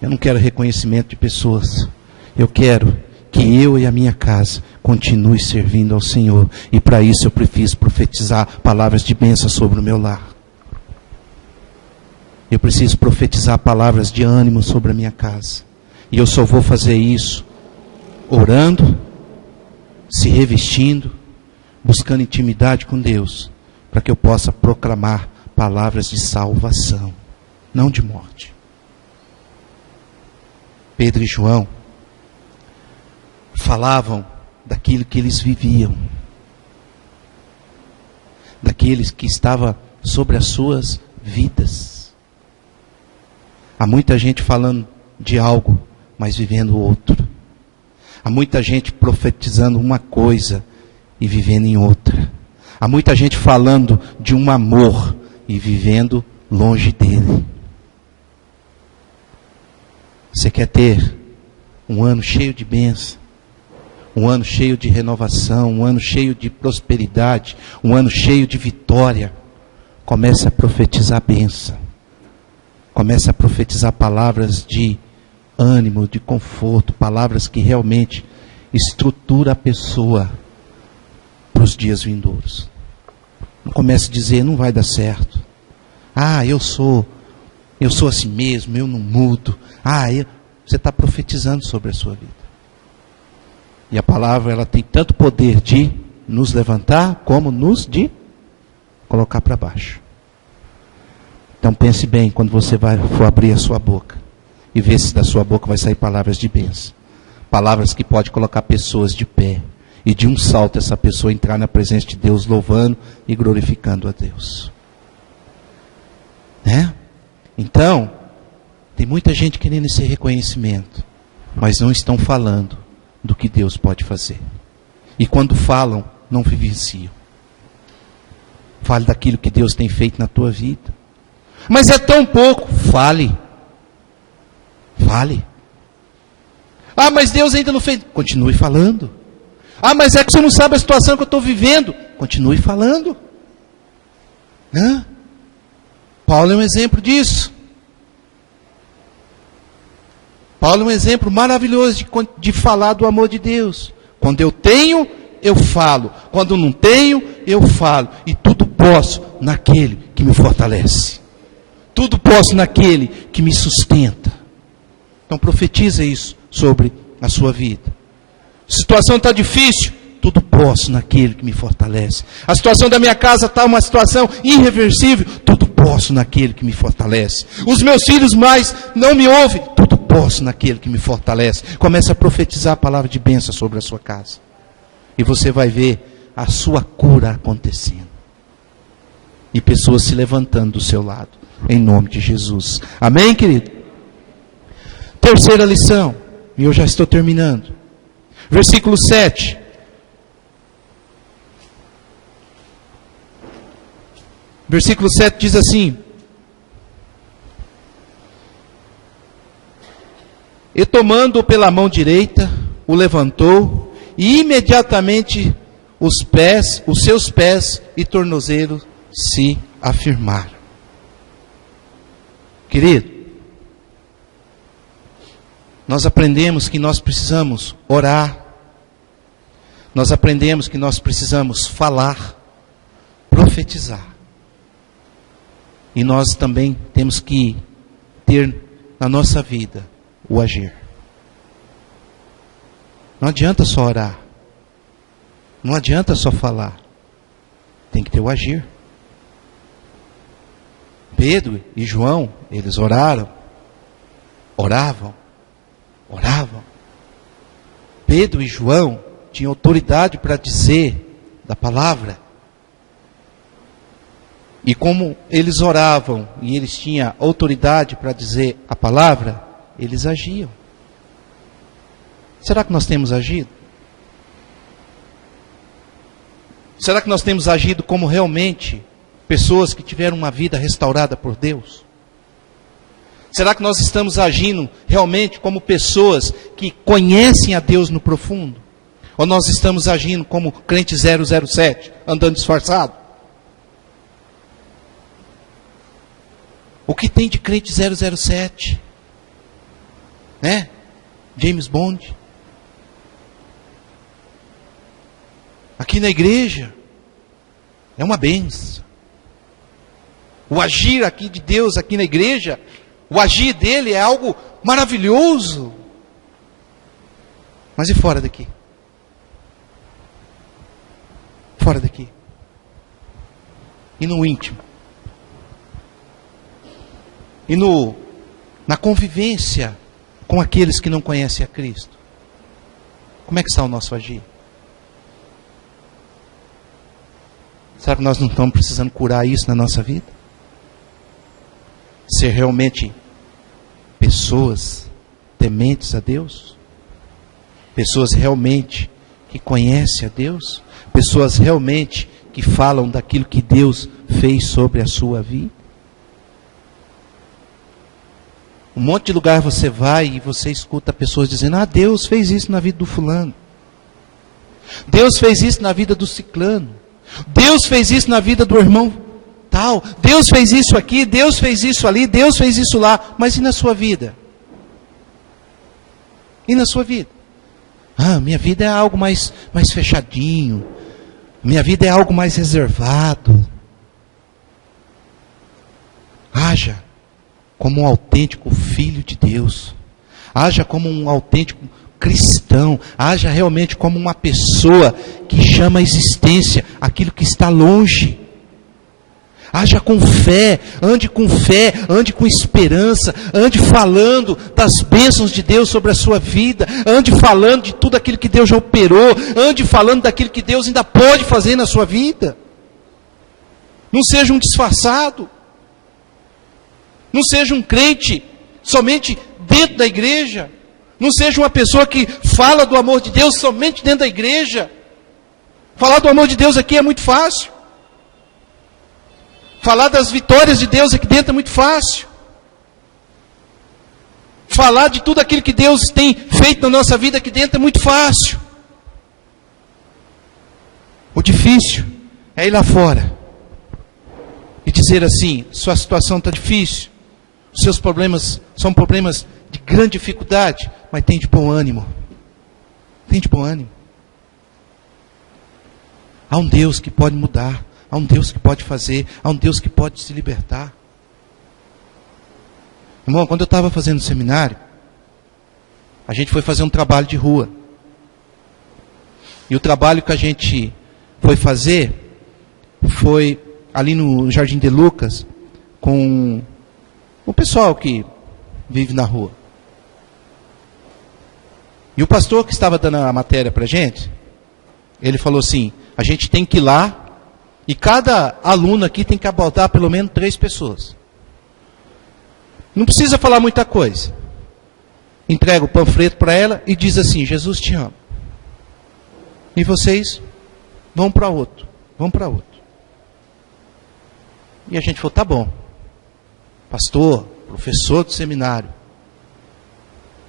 Eu não quero reconhecimento de pessoas. Eu quero que eu e a minha casa continue servindo ao Senhor. E para isso eu preciso profetizar palavras de bênção sobre o meu lar. Eu preciso profetizar palavras de ânimo sobre a minha casa. E eu só vou fazer isso orando, se revestindo, buscando intimidade com Deus, para que eu possa proclamar palavras de salvação, não de morte. Pedro e João falavam daquilo que eles viviam, daqueles que estava sobre as suas vidas. Há muita gente falando de algo, mas vivendo outro. Há muita gente profetizando uma coisa e vivendo em outra. Há muita gente falando de um amor e vivendo longe dele. Você quer ter um ano cheio de bênção, um ano cheio de renovação, um ano cheio de prosperidade, um ano cheio de vitória? Comece a profetizar bênção. Comece a profetizar palavras de ânimo, de conforto, palavras que realmente estruturam a pessoa para os dias vindouros. Não comece a dizer, não vai dar certo. Ah, eu sou assim mesmo, eu não mudo. Você está profetizando sobre a sua vida. E a palavra, ela tem tanto poder de nos levantar, como de colocar para baixo. Então pense bem, quando você for abrir a sua boca, e ver se da sua boca vai sair palavras de bênção. Palavras que podem colocar pessoas de pé. E de um salto essa pessoa entrar na presença de Deus, louvando e glorificando a Deus. Né? Então, tem muita gente querendo esse reconhecimento, mas não estão falando do que Deus pode fazer. E quando falam, não vivenciam. Fale daquilo que Deus tem feito na tua vida. Mas é tão pouco. Fale. Fale. Ah, mas Deus ainda não fez. Continue falando. Ah, mas é que você não sabe a situação que eu estou vivendo. Continue falando. Hã? Paulo é um exemplo disso. Paulo é um exemplo maravilhoso de falar do amor de Deus. Quando eu tenho, eu falo. Quando não tenho, eu falo. E tudo posso naquele que me fortalece. Tudo posso naquele que me sustenta. Então profetiza isso sobre a sua vida. A situação está difícil, tudo posso naquele que me fortalece. A situação da minha casa está uma situação irreversível, tudo posso naquele que me fortalece. Os meus filhos mais não me ouvem, tudo posso naquele que me fortalece. Comece a profetizar a palavra de bênção sobre a sua casa. E você vai ver a sua cura acontecendo. E pessoas se levantando do seu lado, em nome de Jesus. Amém, querido? Terceira lição, e eu já estou terminando. Versículo 7. Versículo 7 diz assim: e tomando-o pela mão direita, o levantou, e imediatamente os seus pés e tornozelos se afirmaram. Querido, nós aprendemos que nós precisamos orar, nós aprendemos que nós precisamos falar, profetizar. E nós também temos que ter na nossa vida o agir. Não adianta só orar. Não adianta só falar. Tem que ter o agir. Pedro e João, eles oravam. Pedro e João tinham autoridade para dizer da palavra. E como eles oravam e eles tinham autoridade para dizer a palavra, eles agiam. Será que nós temos agido? Será que nós temos agido como realmente pessoas que tiveram uma vida restaurada por Deus? Será que nós estamos agindo realmente como pessoas que conhecem a Deus no profundo? Ou nós estamos agindo como crente 007, andando disfarçado? O que tem de crente 007? Né? James Bond. Aqui na igreja é uma bênção. O agir aqui de Deus aqui na igreja, o agir dele é algo maravilhoso. Mas e fora daqui? Fora daqui. E no íntimo? E na convivência com aqueles que não conhecem a Cristo? Como é que está o nosso agir? Será que nós não estamos precisando curar isso na nossa vida? Ser realmente pessoas tementes a Deus? Pessoas realmente que conhecem a Deus? Pessoas realmente que falam daquilo que Deus fez sobre a sua vida? Um monte de lugar você vai e você escuta pessoas dizendo: ah, Deus fez isso na vida do fulano. Deus fez isso na vida do ciclano. Deus fez isso na vida do irmão tal. Deus fez isso aqui, Deus fez isso ali, Deus fez isso lá. Mas e na sua vida? E na sua vida? Ah, minha vida é algo mais fechadinho. Minha vida é algo mais reservado. Haja como um autêntico filho de Deus. Haja como um autêntico cristão. Haja realmente como uma pessoa que chama a existência aquilo que está longe. Haja com fé, ande com esperança, ande falando das bênçãos de Deus sobre a sua vida, ande falando de tudo aquilo que Deus já operou, ande falando daquilo que Deus ainda pode fazer na sua vida. Não seja um disfarçado. Não seja um crente somente dentro da igreja. Não seja uma pessoa que fala do amor de Deus somente dentro da igreja. Falar do amor de Deus aqui é muito fácil. Falar das vitórias de Deus aqui dentro é muito fácil. Falar de tudo aquilo que Deus tem feito na nossa vida aqui dentro é muito fácil. O difícil é ir lá fora e dizer assim: sua situação está difícil, os seus problemas são problemas de grande dificuldade, mas tem de bom ânimo. Tem de bom ânimo. Há um Deus que pode mudar. Há um Deus que pode fazer. Há um Deus que pode se libertar. Irmão, quando eu estava fazendo seminário, a gente foi fazer um trabalho de rua. E o trabalho que a gente foi fazer foi ali no Jardim de Lucas, com o pessoal que vive na rua. E o pastor que estava dando a matéria para a gente, ele falou assim: a gente tem que ir lá, e cada aluno aqui tem que abordar pelo menos 3 pessoas. Não precisa falar muita coisa. Entrega o panfleto para ela e diz assim: Jesus te ama. E vocês vão para outro. Vão para outro. E a gente falou: tá bom. Pastor, professor do seminário.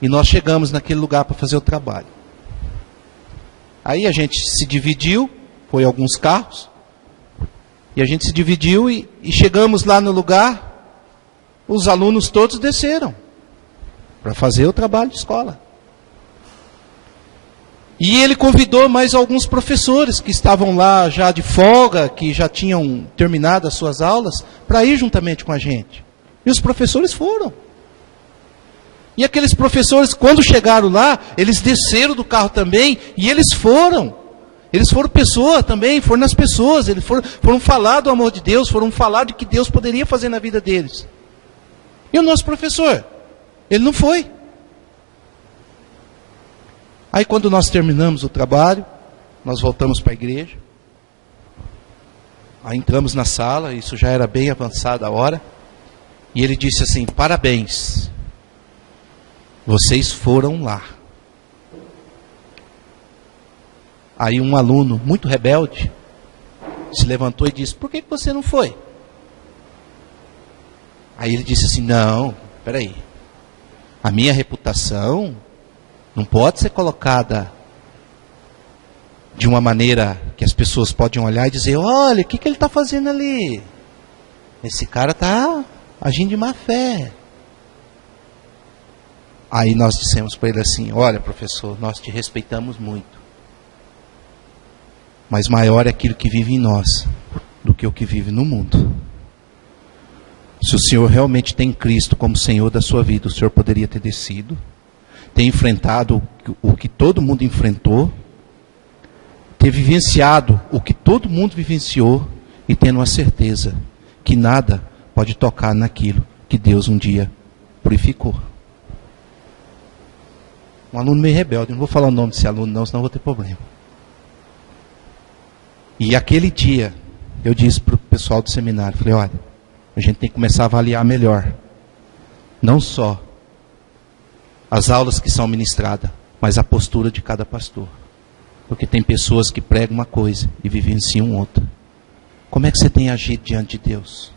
E nós chegamos naquele lugar para fazer o trabalho. Aí a gente se dividiu, foi alguns carros. E a gente se dividiu e chegamos lá no lugar. Os alunos todos desceram para fazer o trabalho de escola. E ele convidou mais alguns professores que estavam lá já de folga, que já tinham terminado as suas aulas, para ir juntamente com a gente. E os professores foram. E aqueles professores, quando chegaram lá, eles desceram do carro também, e eles foram. Eles foram pessoa também, foram nas pessoas, eles foram falar do amor de Deus, foram falar de que Deus poderia fazer na vida deles. E o nosso professor? Ele não foi. Aí quando nós terminamos o trabalho, nós voltamos para a igreja. Aí entramos na sala, isso já era bem avançada a hora. E ele disse assim: parabéns, vocês foram lá. Aí um aluno muito rebelde se levantou e disse: por que você não foi? Aí ele disse assim: não, peraí, a minha reputação não pode ser colocada de uma maneira que as pessoas podem olhar e dizer: olha, o que ele está fazendo ali? Esse cara está agindo de má fé. Aí nós dissemos para ele assim: olha, professor, nós te respeitamos muito, mas maior é aquilo que vive em nós do que o que vive no mundo. Se o Senhor realmente tem Cristo como Senhor da sua vida, o Senhor poderia ter descido, ter enfrentado o que todo mundo enfrentou, ter vivenciado o que todo mundo vivenciou e tendo a certeza que nada pode tocar naquilo que Deus um dia purificou. Um aluno meio rebelde, não vou falar o nome desse aluno não, senão vou ter problema. E aquele dia, eu disse para o pessoal do seminário, falei: olha, a gente tem que começar a avaliar melhor, não só as aulas que são ministradas, mas a postura de cada pastor. Porque tem pessoas que pregam uma coisa e vivenciam outra. Como é que você tem agido diante de Deus?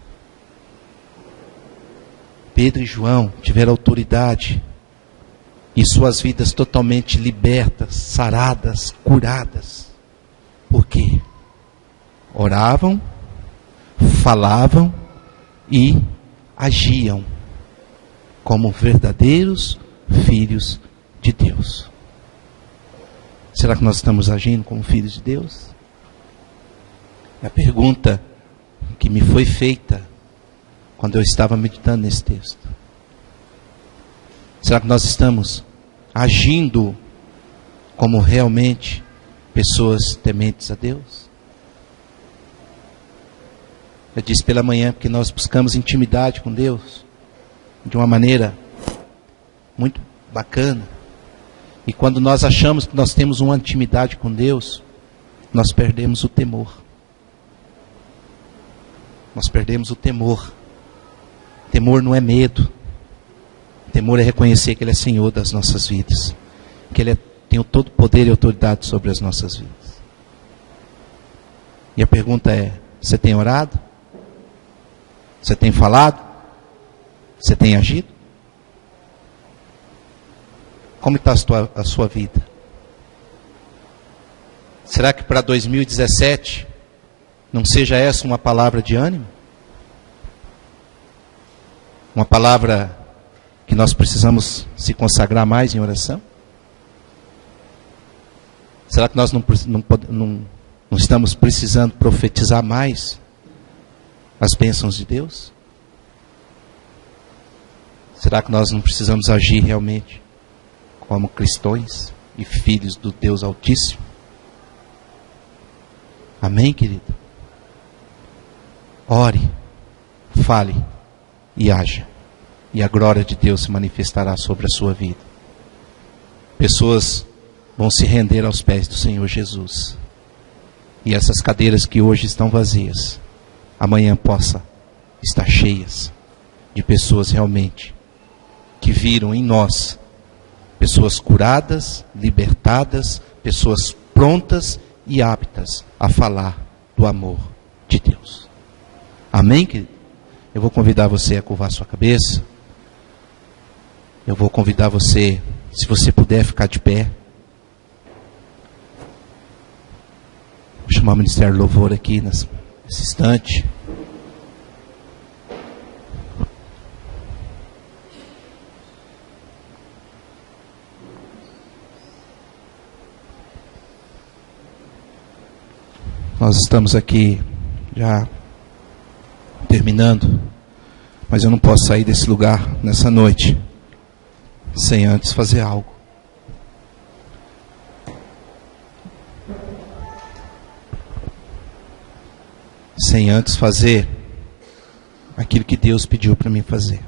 Pedro e João tiveram autoridade e suas vidas totalmente libertas, saradas, curadas. Por quê? Oravam, falavam e agiam como verdadeiros filhos de Deus. Será que nós estamos agindo como filhos de Deus? É a pergunta que me foi feita quando eu estava meditando nesse texto. Será que nós estamos agindo como realmente pessoas tementes a Deus? Eu disse pela manhã que nós buscamos intimidade com Deus de uma maneira muito bacana. E quando nós achamos que nós temos uma intimidade com Deus, nós perdemos o temor. Nós perdemos o temor. Temor não é medo. Temor é reconhecer que Ele é Senhor das nossas vidas. Que Ele tem todo o poder e autoridade sobre as nossas vidas. E a pergunta é: você tem orado? Você tem falado? Você tem agido? Como está a sua vida? Será que para 2017 não seja essa uma palavra de ânimo? Uma palavra que nós precisamos se consagrar mais em oração? Será que nós não estamos precisando profetizar mais as bênçãos de Deus? Será que nós não precisamos agir realmente como cristãos e filhos do Deus Altíssimo? Amém, querido? Ore, fale e haja, e a glória de Deus se manifestará sobre a sua vida. Pessoas vão se render aos pés do Senhor Jesus, e essas cadeiras que hoje estão vazias, amanhã possa estar cheias de pessoas realmente que viram em nós pessoas curadas, libertadas, pessoas prontas e aptas a falar do amor de Deus. Amém, querido? Eu vou convidar você a curvar sua cabeça. Eu vou convidar você, se você puder, ficar de pé. Vou chamar o Ministério do Louvor aqui nesse instante. Nós estamos aqui já terminando, mas eu não posso sair desse lugar nessa noite sem antes fazer algo. Sem antes fazer aquilo que Deus pediu para mim fazer.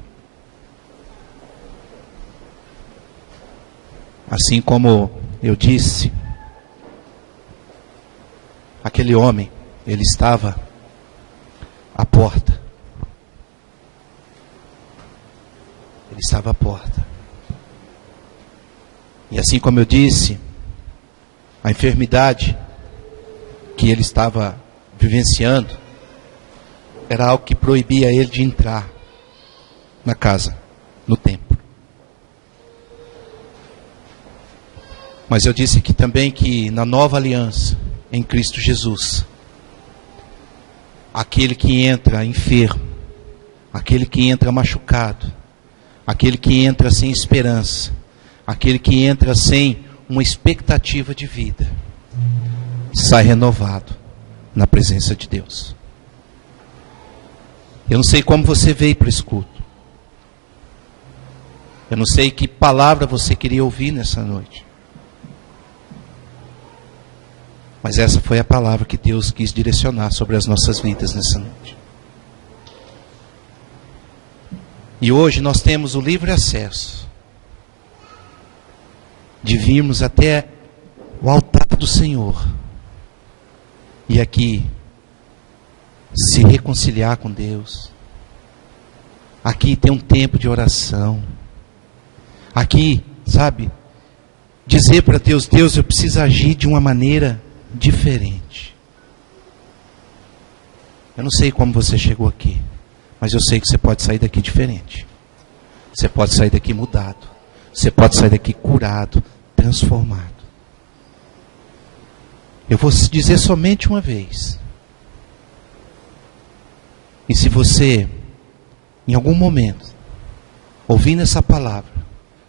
Assim como eu disse, aquele homem, ele estava à porta. Ele estava à porta. E assim como eu disse, a enfermidade que ele estava vivenciando era algo que proibia ele de entrar na casa, no templo. Mas eu disse aqui também que na nova aliança, em Cristo Jesus, aquele que entra enfermo, aquele que entra machucado, aquele que entra sem esperança, aquele que entra sem uma expectativa de vida, sai renovado na presença de Deus. Eu não sei como você veio para esse culto. Eu não sei que palavra você queria ouvir nessa noite. Mas essa foi a palavra que Deus quis direcionar sobre as nossas vidas nessa noite. E hoje nós temos o livre acesso de virmos até o altar do Senhor e aqui se reconciliar com Deus. Aqui ter um tempo de oração. Aqui, sabe, dizer para Deus: Deus, eu preciso agir de uma maneira diferente. Eu não sei como você chegou aqui, mas eu sei que você pode sair daqui diferente. Você pode sair daqui mudado. Você pode sair daqui curado, transformado. Eu vou dizer somente uma vez. E se você, em algum momento, ouvindo essa palavra,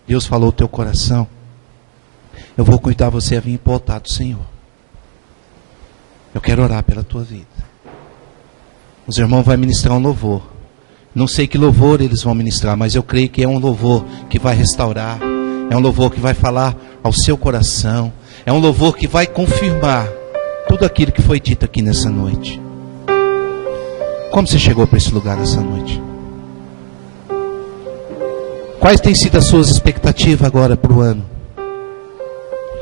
Deus falou ao teu coração, eu vou convidar você a vir para o altar do Senhor. Eu quero orar pela tua vida. Os irmãos vão ministrar um louvor. Não sei que louvor eles vão ministrar, mas eu creio que é um louvor que vai restaurar. É um louvor que vai falar ao seu coração. É um louvor que vai confirmar tudo aquilo que foi dito aqui nessa noite. Como você chegou para esse lugar nessa noite? Quais têm sido as suas expectativas agora para o ano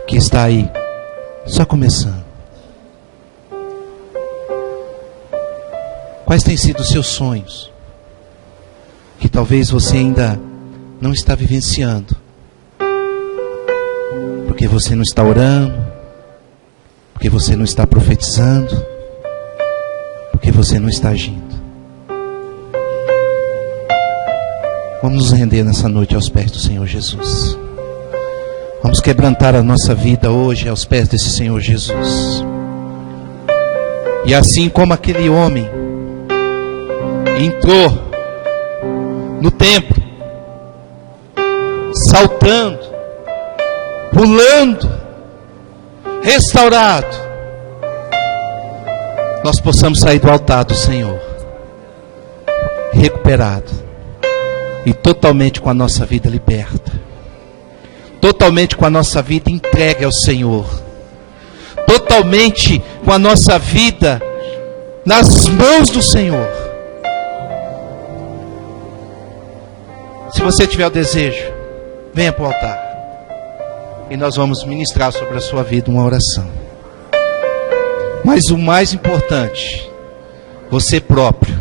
que está aí, só começando? Quais têm sido os seus sonhos que talvez você ainda não está vivenciando? Porque você não está orando, porque você não está profetizando, porque você não está agindo. Vamos nos render nessa noite aos pés do Senhor Jesus. Vamos quebrantar a nossa vida hoje aos pés desse Senhor Jesus. E assim como aquele homem entrou no templo, saltando, pulando, restaurado, nós possamos sair do altar do Senhor recuperado e totalmente com a nossa vida liberta, totalmente com a nossa vida entregue ao Senhor, totalmente com a nossa vida nas mãos do Senhor. Se você tiver o desejo, venha para o altar e nós vamos ministrar sobre a sua vida uma oração. Mas o mais importante, você próprio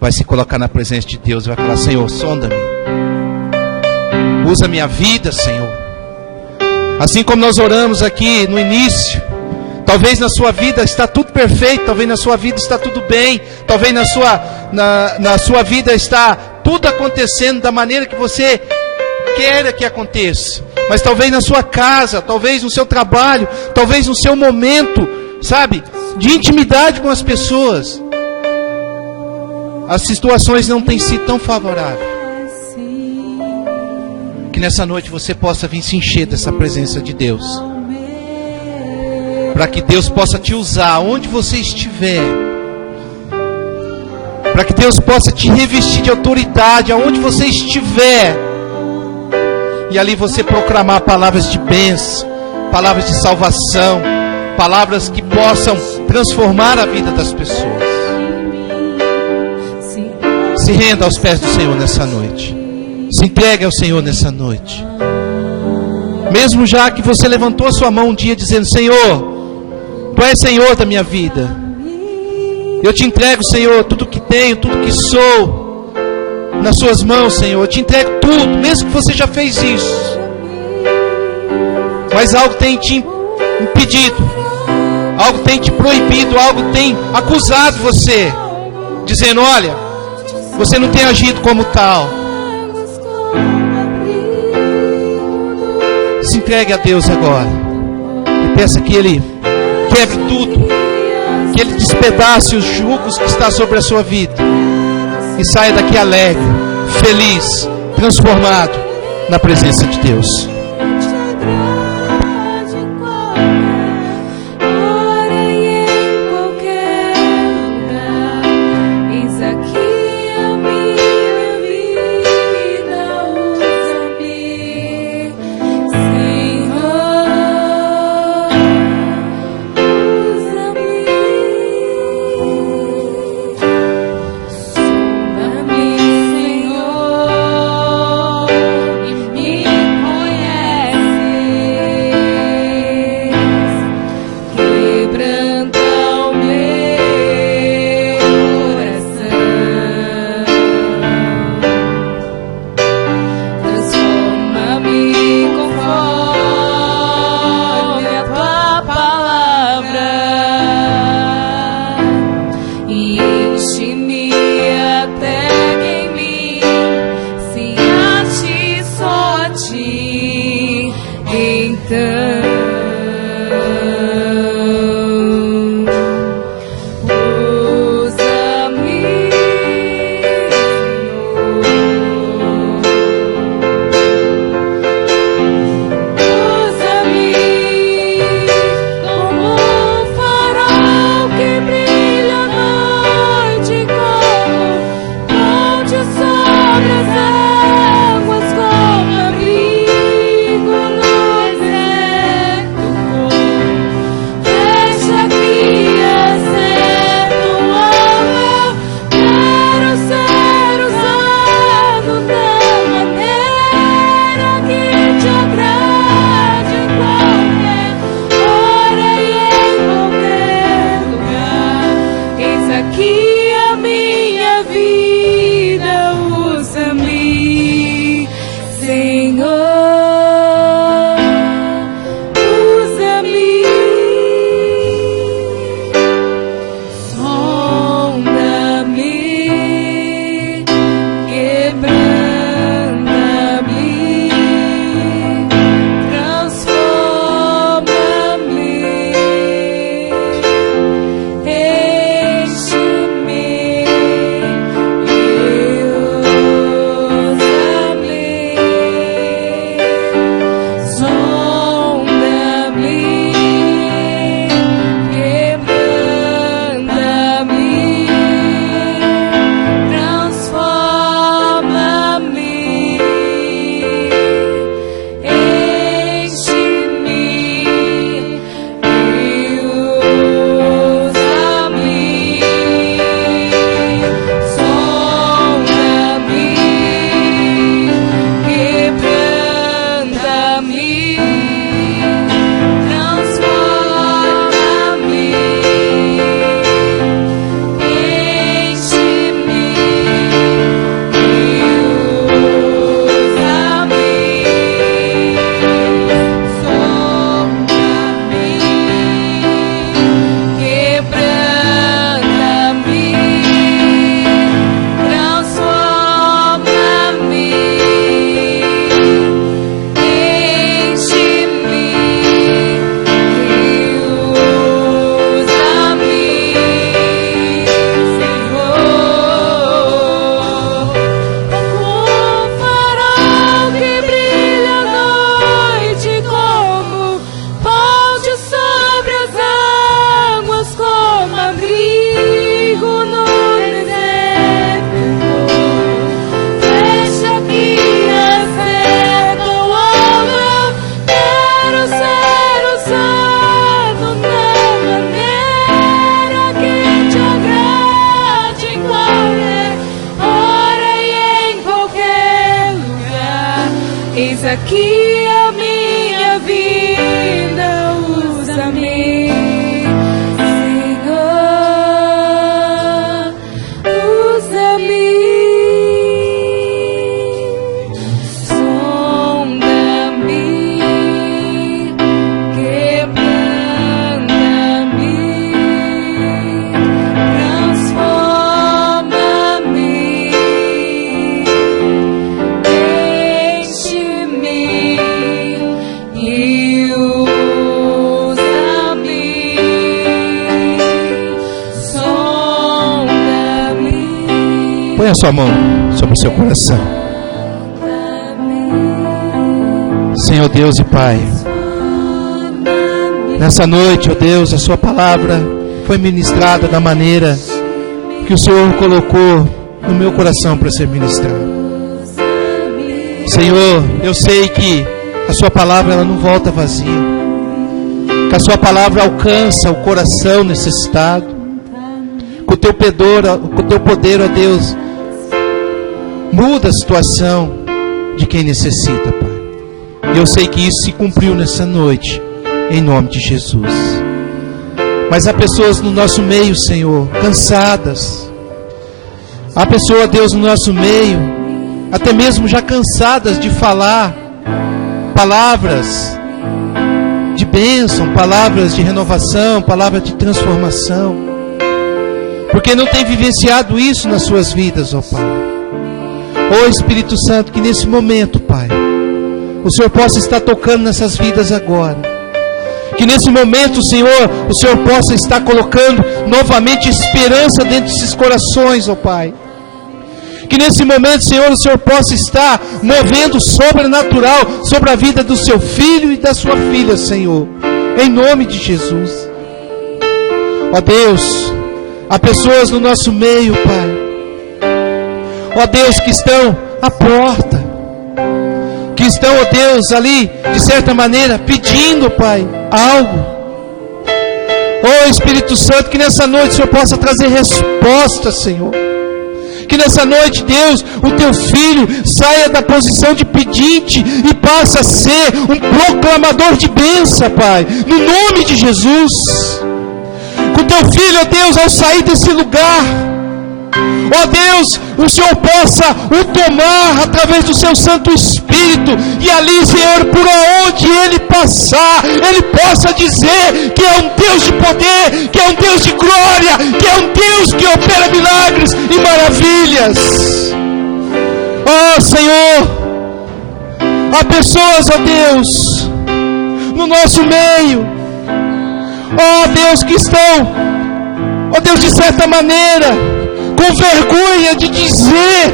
vai se colocar na presença de Deus e vai falar: Senhor, sonda-me, usa minha vida, Senhor. Assim como nós oramos aqui no início, talvez na sua vida está tudo perfeito, talvez na sua vida está tudo bem, talvez na sua vida está tudo acontecendo da maneira que você queira que aconteça. Mas talvez na sua casa, talvez no seu trabalho, talvez no seu momento, sabe, de intimidade com as pessoas, as situações não têm sido tão favoráveis. Que nessa noite você possa vir se encher dessa presença de Deus, para que Deus possa te usar onde você estiver, para que Deus possa te revestir de autoridade aonde você estiver, e ali você proclamar palavras de bênção, palavras de salvação, palavras que possam transformar a vida das pessoas. Se renda aos pés do Senhor nessa noite. Se entregue ao Senhor nessa noite. Mesmo já que você levantou a sua mão um dia dizendo: Senhor, Tu és Senhor da minha vida. Eu te entrego, Senhor, tudo que tenho, tudo que sou, nas suas mãos, Senhor. Eu te entrego tudo, mesmo que você já fez isso. Mas algo tem te impedido, algo tem te proibido, algo tem acusado você, dizendo: olha, você não tem agido como tal. Se entregue a Deus agora e peça que Ele quebre tudo, que Ele despedace os jugos que está sobre a sua vida e saia daqui alegre, feliz, transformado na presença de Deus. aqui a minha vida, usa-me, Senhor, usa-me, sonda-me, quebranta-me, transforma-me, enche-me e usa-me, sonda-me. Põe a sua mão sobre o seu coração. Senhor Deus e Pai, nessa noite, ó Deus, a sua palavra foi ministrada da maneira que o Senhor colocou no meu coração para ser ministrada. Senhor, eu sei que a sua palavra ela não volta vazia, que a sua palavra alcança o coração necessitado, com o teu poder, ó Deus, muda a situação de quem necessita, Pai. E eu sei que isso se cumpriu nessa noite, em nome de Jesus. Mas há pessoas no nosso meio, Senhor, cansadas. Há pessoas, Deus, no nosso meio, até mesmo já cansadas de falar palavras de bênção, palavras de renovação, palavras de transformação, porque não tem vivenciado isso nas suas vidas, ó Pai. Ó Espírito Santo, que nesse momento, Pai, o Senhor possa estar tocando nessas vidas agora. Que nesse momento, Senhor, o Senhor possa estar colocando novamente esperança dentro desses corações, ó Pai. Que nesse momento, Senhor, o Senhor possa estar movendo o sobrenatural sobre a vida do seu filho e da sua filha, Senhor. Em nome de Jesus. Ó Deus, há pessoas no nosso meio, Pai. Ó Deus, que estão à porta. Que estão, ó Deus, ali, de certa maneira, pedindo, Pai, algo. Ó Espírito Santo, que nessa noite o Senhor possa trazer resposta, Senhor. Que nessa noite, Deus, o teu filho saia da posição de pedinte e passe a ser um proclamador de bênção, Pai, no nome de Jesus. Que o teu filho, ó Deus, ao sair desse lugar, ó Deus, o Senhor possa o tomar através do seu Santo Espírito, e ali, Senhor, por onde ele passar, ele possa dizer que é um Deus de poder, que é um Deus de glória, que é um Deus que opera milagres e maravilhas. Ó Senhor, há pessoas, ó Deus, no nosso meio, ó Deus, que estão, ó Deus, de certa maneira, com vergonha de dizer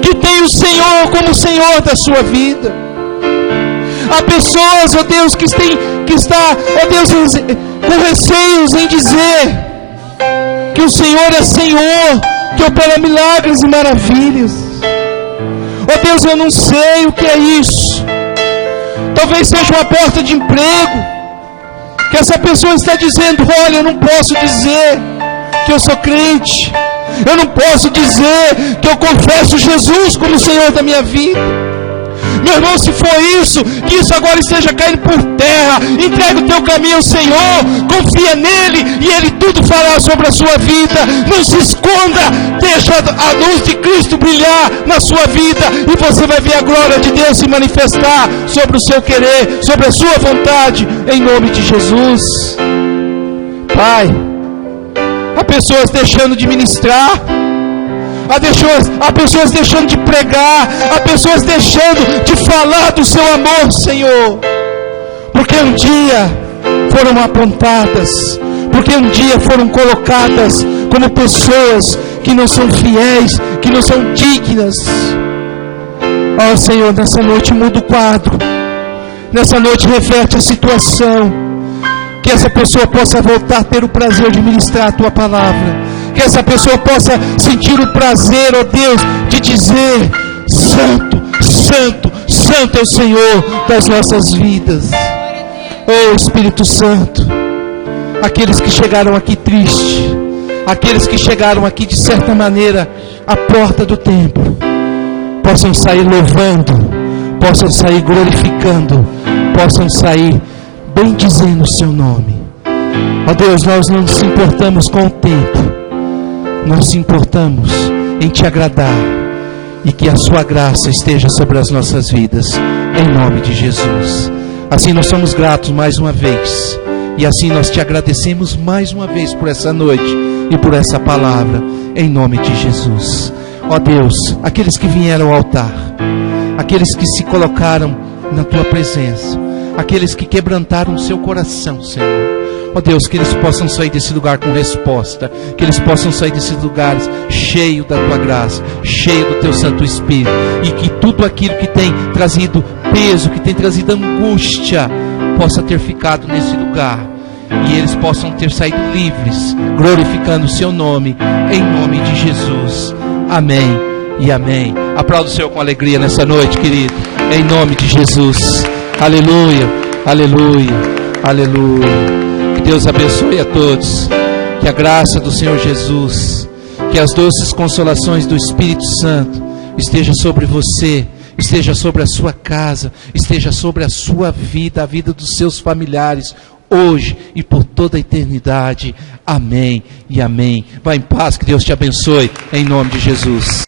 que tem o Senhor como Senhor da sua vida. Há pessoas, ó Deus, que está, ó Deus, com receios em dizer que o Senhor é Senhor, que opera milagres e maravilhas. Ó Deus, eu não sei o que é isso. Talvez seja uma porta de emprego, que essa pessoa está dizendo: olha, eu não posso dizer que eu sou crente, eu não posso dizer que eu confesso Jesus como Senhor da minha vida. Meu irmão, se for isso, que isso agora esteja caindo por terra. Entrega o teu caminho ao Senhor, confia nele e ele tudo fará sobre a sua vida. Não se esconda, deixa a luz de Cristo brilhar na sua vida e você vai ver a glória de Deus se manifestar sobre o seu querer, sobre a sua vontade, em nome de Jesus. Pai, há pessoas deixando de ministrar, há pessoas deixando de pregar, há pessoas deixando de falar do seu amor, Senhor, porque um dia foram apontadas, porque um dia foram colocadas como pessoas que não são fiéis, que não são dignas. Ó Senhor, nessa noite muda o quadro, nessa noite reverte a situação, que essa pessoa possa voltar a ter o prazer de ministrar a Tua palavra, que essa pessoa possa sentir o prazer, ó Deus, de dizer: Santo, Santo, Santo é o Senhor das nossas vidas. Ó Espírito Santo, aqueles que chegaram aqui tristes, aqueles que chegaram aqui de certa maneira à porta do templo, possam sair louvando, possam sair glorificando, possam sair bendizendo o seu nome. Ó Deus, nós não nos importamos com o tempo, nós nos importamos em te agradar e que a sua graça esteja sobre as nossas vidas, em nome de Jesus. Assim nós somos gratos mais uma vez, e assim nós te agradecemos mais uma vez por essa noite e por essa palavra, em nome de Jesus. Ó Deus, aqueles que vieram ao altar, aqueles que se colocaram na tua presença, aqueles que quebrantaram o seu coração, Senhor, ó Deus, que eles possam sair desse lugar com resposta, que eles possam sair desses lugares cheio da tua graça, cheio do teu Santo Espírito, e que tudo aquilo que tem trazido peso, que tem trazido angústia, possa ter ficado nesse lugar, e eles possam ter saído livres, glorificando o seu nome, em nome de Jesus. Amém e amém. Aplauda o Senhor com alegria nessa noite, querido, em nome de Jesus. Aleluia, aleluia, aleluia. Que Deus abençoe a todos, que a graça do Senhor Jesus, que as doces consolações do Espírito Santo esteja sobre você, esteja sobre a sua casa, esteja sobre a sua vida, a vida dos seus familiares, hoje e por toda a eternidade. Amém e amém. Vá em paz, que Deus te abençoe, em nome de Jesus.